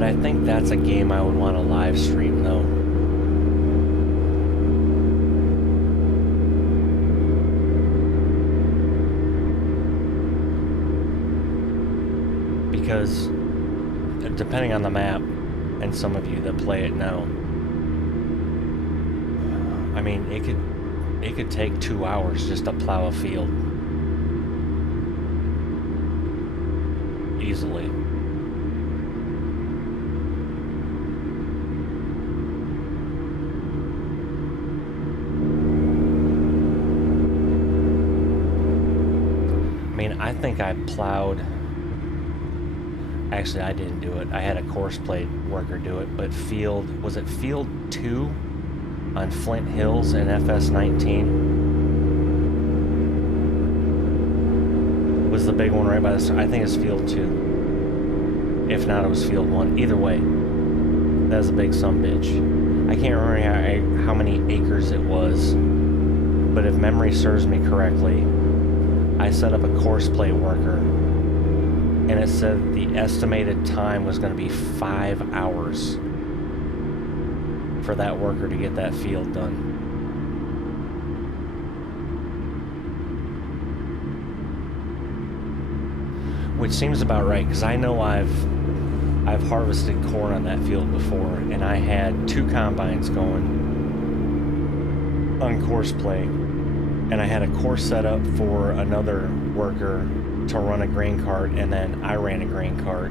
I think that's a game I would want to live stream though. Because depending on the map, and some of you that play it know, I mean, it could take 2 hours just to plow a field. Easily. I think I plowed. Actually, I didn't do it. I had a course plate worker do it, but was it field 2 on Flint Hills in FS19? Was the big one right by the start? I think it's field 2. If not, it was field 1. Either way, that was a big sumbitch. I can't remember how many acres it was, but if memory serves me correctly, I set up a course plate worker, and it said the estimated time was going to be 5 hours for that worker to get that field done. Which seems about right, because I know I've harvested corn on that field before, and I had 2 combines going on course plate. And I had a course set up for another worker to run a grain cart, and then I ran a grain cart.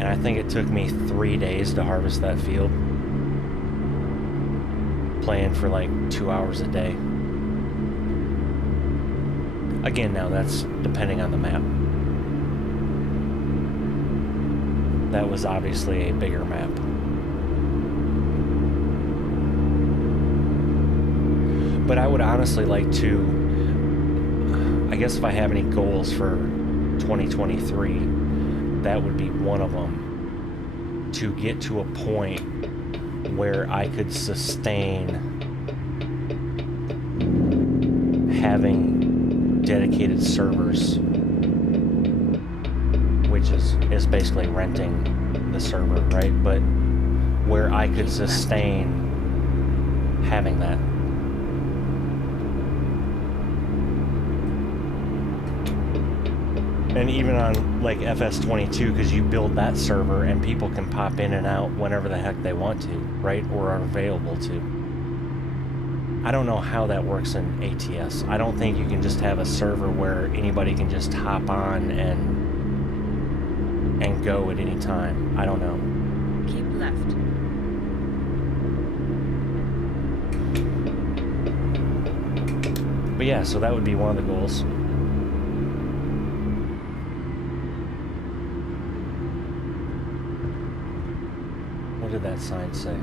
And I think it took me 3 days to harvest that field, playing for like 2 hours a day. Again, now that's depending on the map. That was obviously a bigger map. But I would honestly like to, I guess if I have any goals for 2023, that would be one of them. To get to a point where I could sustain having dedicated servers, which is basically renting the server, right? But where I could sustain having that. And even on like FS22, because you build that server and people can pop in and out whenever the heck they want to, right? Or are available to. I don't know how that works in ATS. I don't think you can just have a server where anybody can just hop on and go at any time. I don't know. Keep left. But yeah, so that would be one of the goals. What did that sign say?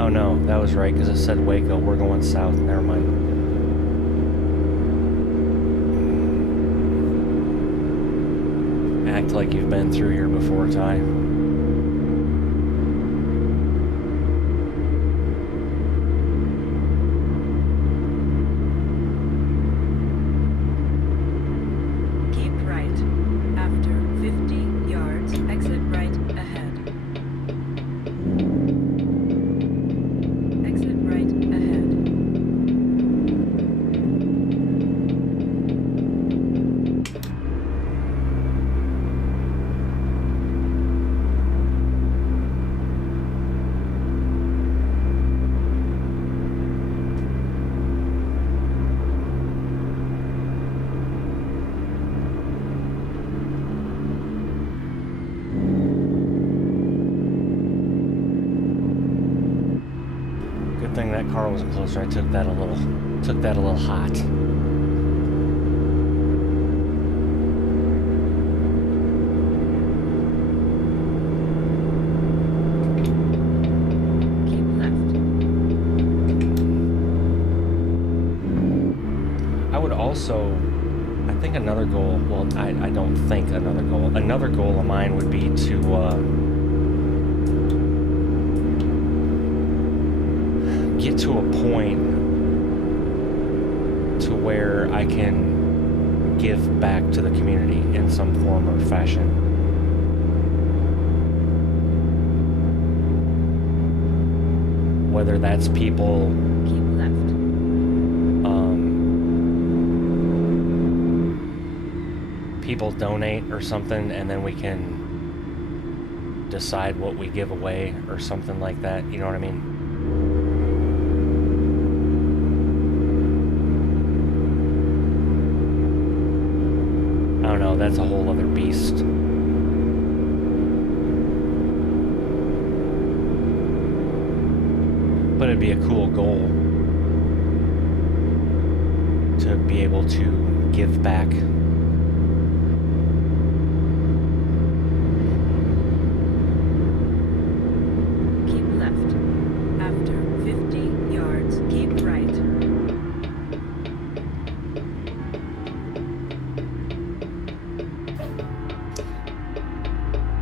Oh no, that was right, because it said Waco. We're going south. Never mind. Act like you've been through here before, Ty. Keep right. After 50 yards, exit right ahead. Exit right ahead. Good thing that car wasn't closer. I took that a little hot. Keep left. I would also, I think another goal, well, I don't think another goal of mine would be to get to a point to where I can give back to the community in some form or fashion. Whether that's people Keep left. people donate or something, and then we can decide what we give away or something like that, you know what I mean? I don't know, that's a whole other beast. But it'd be a cool goal to be able to give back. Keep left. After 50 yards, keep right.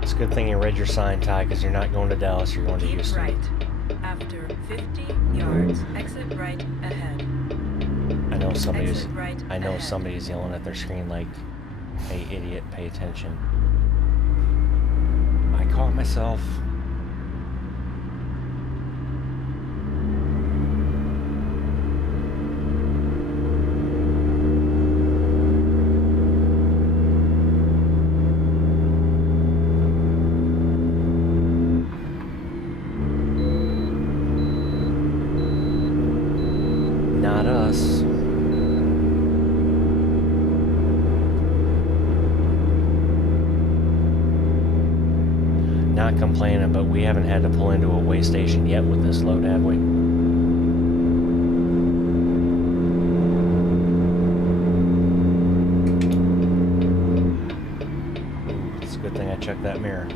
It's a good thing you read your sign, Ty, because you're not going to Dallas, you're going to Keep Houston. right. After 50 yards, exit right ahead. I know somebody's Exit right ahead. somebody's yelling at their screen like, "Hey idiot, pay attention." I caught myself. Not us. Not complaining, but we haven't had to pull into a way station yet with this load, have we? Ooh, it's a good thing I checked that mirror.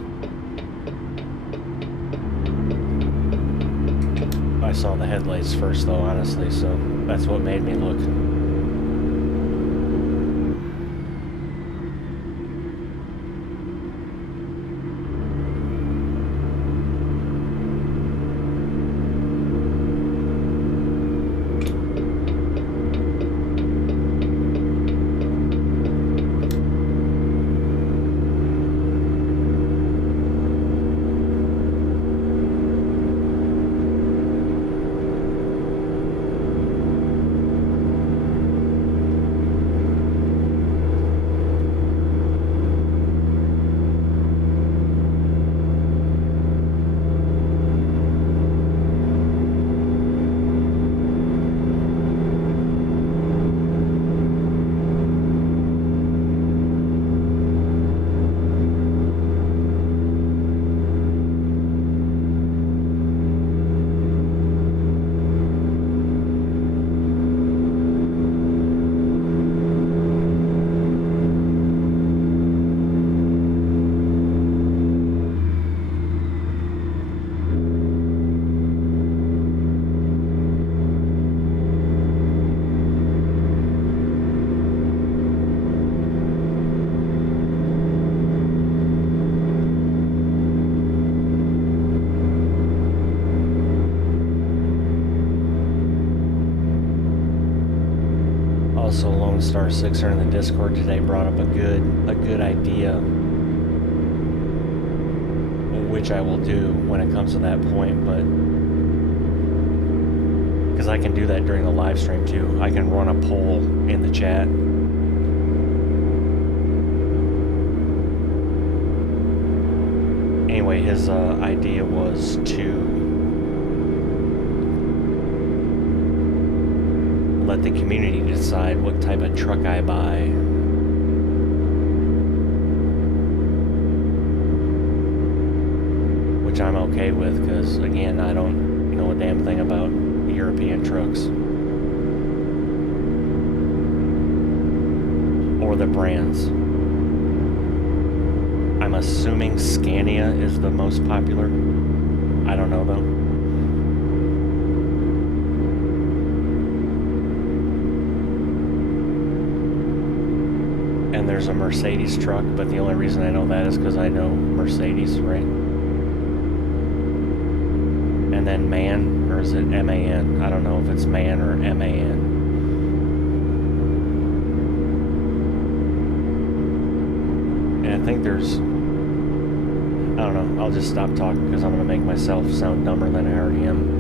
I saw the headlights first, though, honestly, so that's what made me look. Also, Lone Star 6er in the Discord today brought up a good idea, which I will do when it comes to that point, but because I can do that during the live stream too. I can run a poll in the chat. Anyway, his idea was to let the community decide what type of truck I buy. Which I'm okay with, because again, I don't know a damn thing about European trucks. Or the brands. I'm assuming Scania is the most popular. I don't know though. And there's a Mercedes truck, but the only reason I know that is because I know Mercedes, right? And then MAN, or is it MAN? I don't know if it's MAN or MAN. And I think there's, I don't know, I'll just stop talking because I'm going to make myself sound dumber than I already am.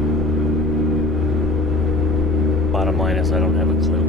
Bottom line is I don't have a clue.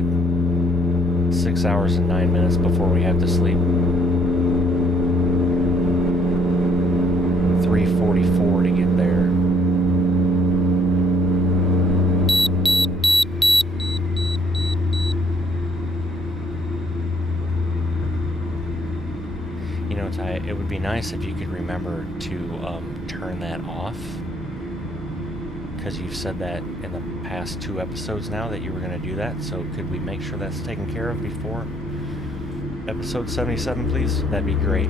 good. 6 hours and 9 minutes before we have to sleep. 3:44 to get there. You know, Ty, it would be nice if you could remember to turn that off, because you've said that in the past 2 episodes now that you were going to do that. So could we make sure that's taken care of before episode 77, please? That'd be great.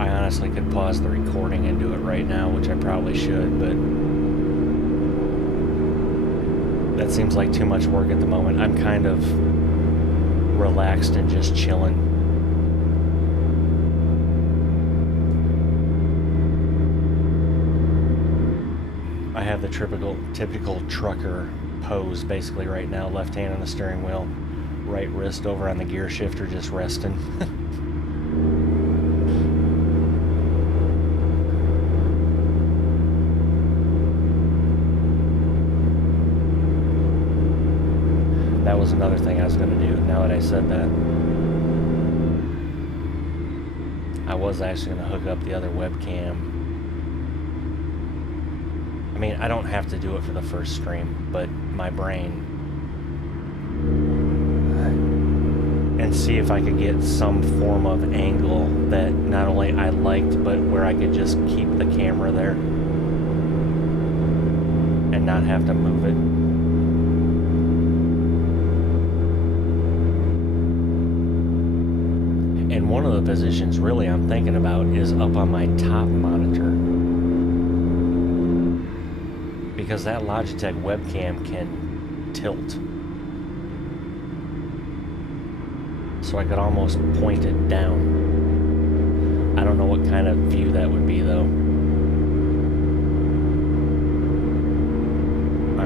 I honestly could pause the recording and do it right now, which I probably should, but that seems like too much work at the moment. I'm kind of relaxed and just chilling. I have the typical trucker pose basically right now. Left hand on the steering wheel, right wrist over on the gear shifter, just resting. That was another thing I was going to do now that I said that. I was actually going to hook up the other webcam. I mean, I don't have to do it for the first stream, but my brain. And see if I could get some form of angle that not only I liked, but where I could just keep the camera there and not have to move it. And one of the positions really I'm thinking about is up on my top monitor, because that Logitech webcam can tilt. So I could almost point it down. I don't know what kind of view that would be though.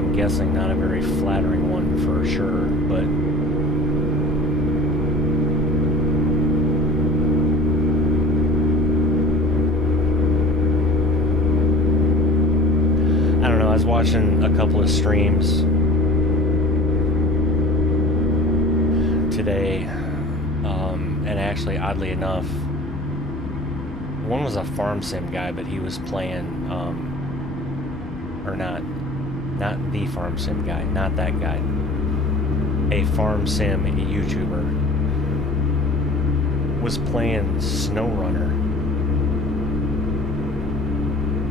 I'm guessing not a very flattering one for sure, but I don't know. I was watching a couple of streams today, and actually, oddly enough, one was a farm sim guy, but he was playing, or not the farm sim guy, not that guy. A farm sim YouTuber was playing SnowRunner.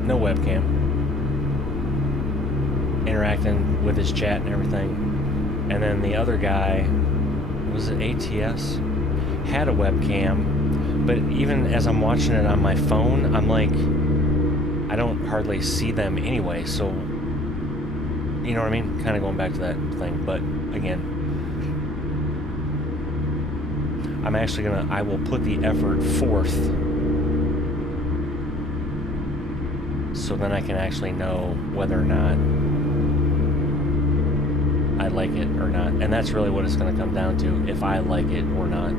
No webcam. Interacting with his chat and everything. And then the other guy, was it ATS? Had a webcam. But even as I'm watching it on my phone, I'm like, I don't hardly see them anyway, so, you know what I mean? Kind of going back to that thing, but again, I will put the effort forth, so then I can actually know whether or not I like it or not, and that's really what it's going to come down to, if I like it or not.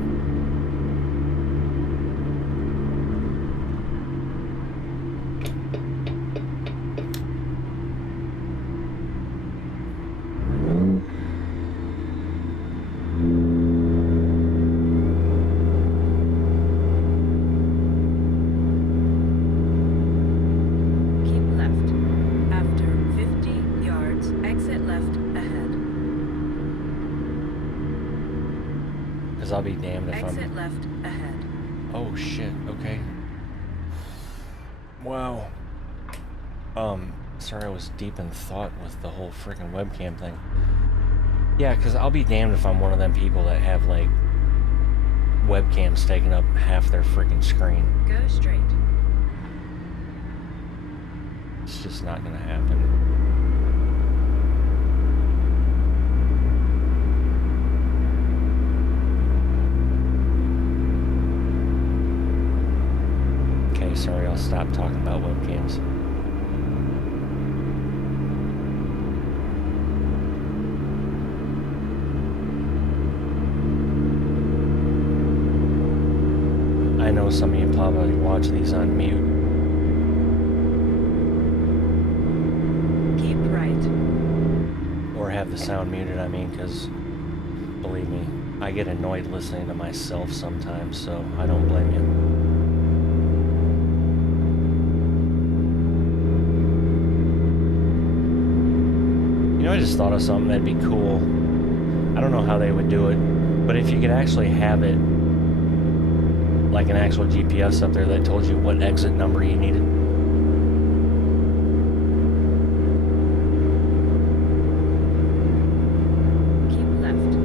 I'll be damned if Exit left ahead. Oh shit, okay. Wow. Sorry I was deep in thought with the whole freaking webcam thing. Yeah, because I'll be damned if I'm one of them people that have, like, webcams taking up half their freaking screen. Go straight. It's just not gonna happen. Sorry, I'll stop talking about webcams. I know some of you probably watch these on mute. Keep right. Or have the sound muted, I mean, because, believe me, I get annoyed listening to myself sometimes, so I don't blame you. I just thought of something that'd be cool. I don't know how they would do it, but if you could actually have it like an actual GPS up there that told you what exit number you needed. Keep left.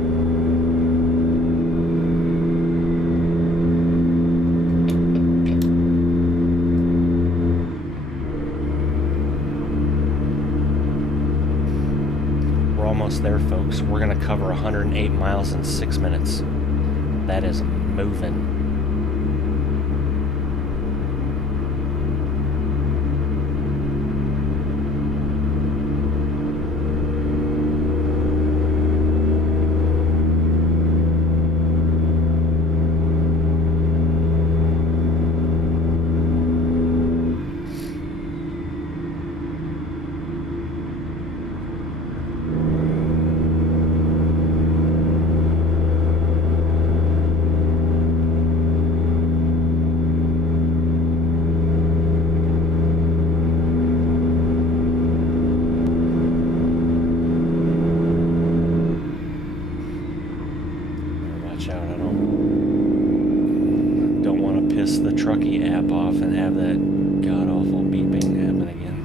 Almost there, folks. We're gonna cover 108 miles in 6 minutes. That is moving. Truckee app off and have that god-awful beeping happen again.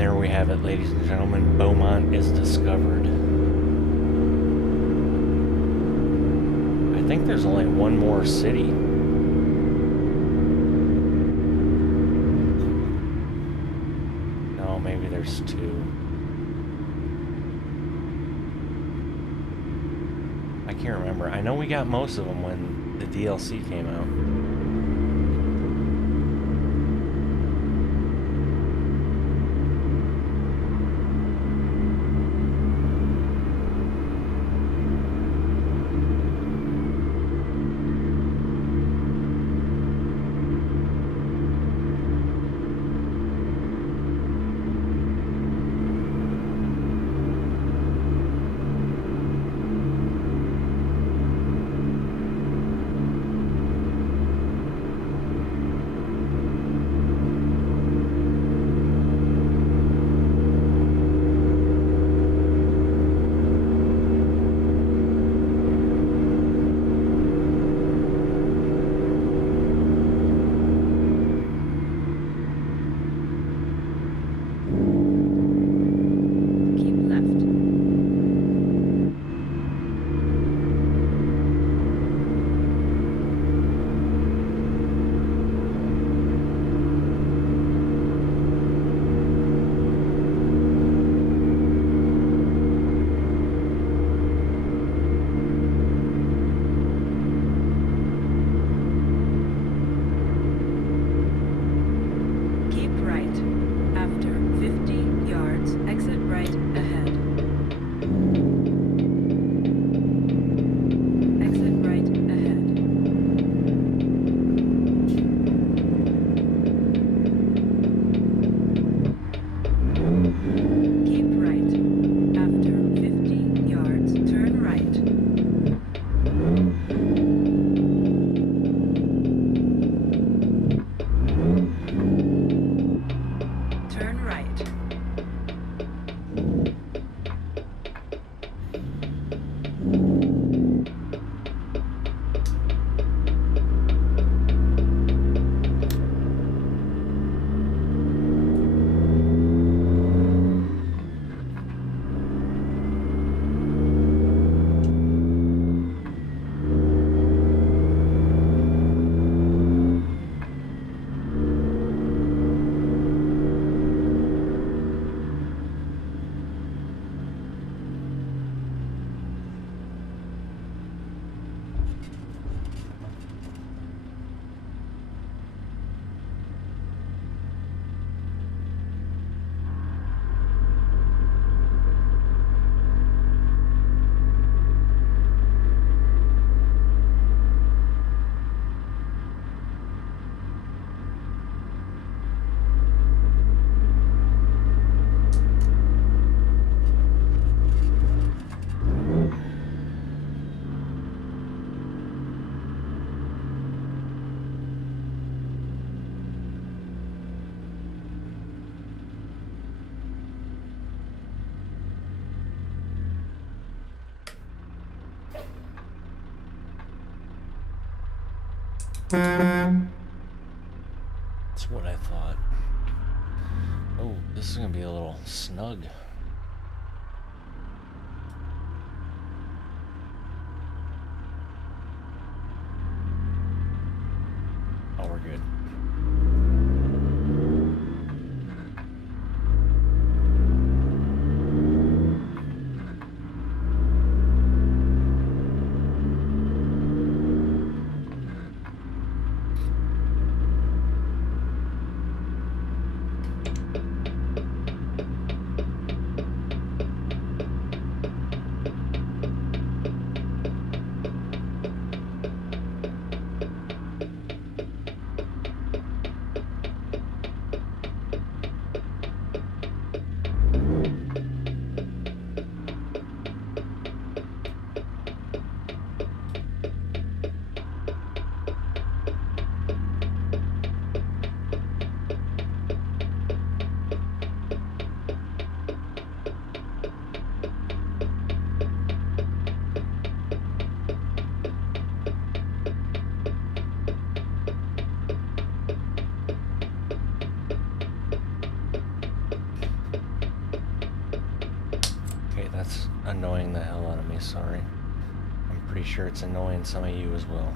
there we have it, ladies and gentlemen. Beaumont is discovered. I think there's only one more city. No, maybe there's two. I can't remember. I know we got most of them when the DLC came out. That's what I thought. Oh, this is gonna be a little snug. Oh, we're good. the hell out of me, sorry. I'm pretty sure it's annoying some of you as well.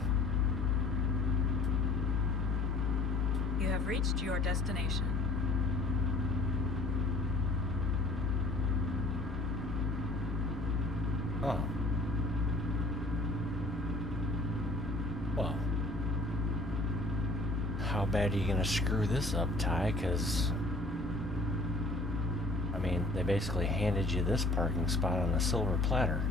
You have reached your destination. Oh. Well. How bad are you gonna screw this up, Ty? Because, I mean, they basically handed you this parking spot on a silver platter.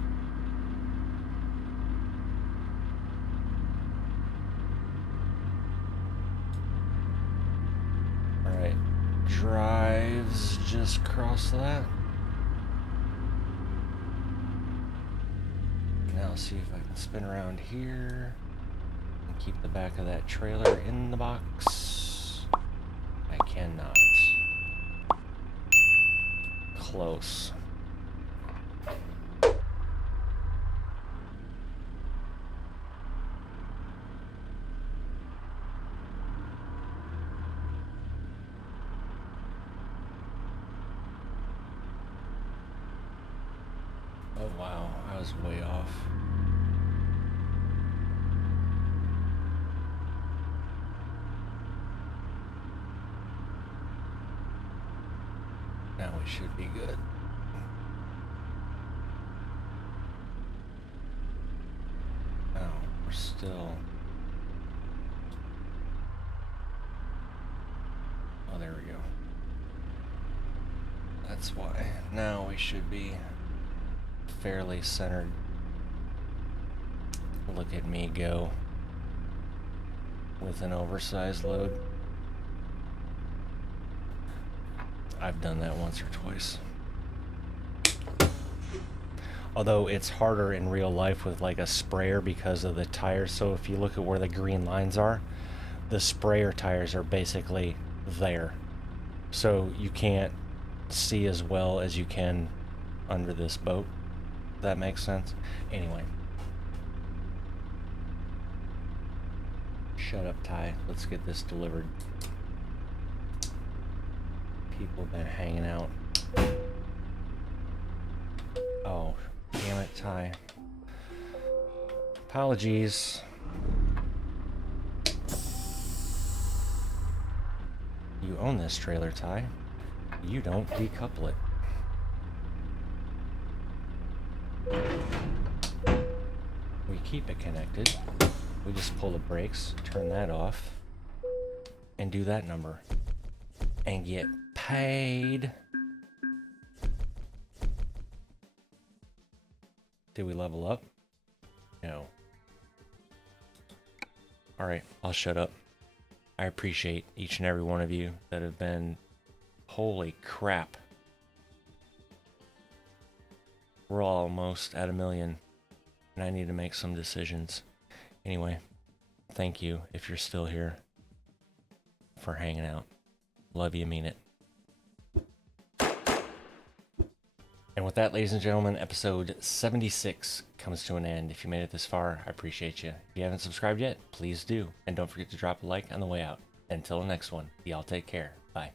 Alright. Drives just cross that. Now see if I can spin around here and keep the back of that trailer in the box. I cannot. Close. Oh wow, I was way off. Now we should be good. No, we're still... Oh, there we go. That's why. Now we should be fairly centered. Look at me go with an oversized load. I've done that once or twice. Although it's harder in real life with like a sprayer because of the tires. So if you look at where the green lines are, the sprayer tires are basically there. So you can't see as well as you can under this boat. If that makes sense. Anyway. Shut up, Ty. Let's get this delivered. People been hanging out. Oh, damn it, Ty. Apologies. You own this trailer, Ty. You don't decouple it. We keep it connected. We just pull the brakes, turn that off, and do that number. And get paid. Did we level up? No. Alright, I'll shut up. I appreciate each and every one of you that have been... Holy crap. We're almost at 1 million. And I need to make some decisions. Anyway, thank you if you're still here for hanging out. Love you, mean it. And with that, ladies and gentlemen, episode 76 comes to an end. If you made it this far, I appreciate you. If you haven't subscribed yet, please do. And don't forget to drop a like on the way out. Until the next one, y'all take care.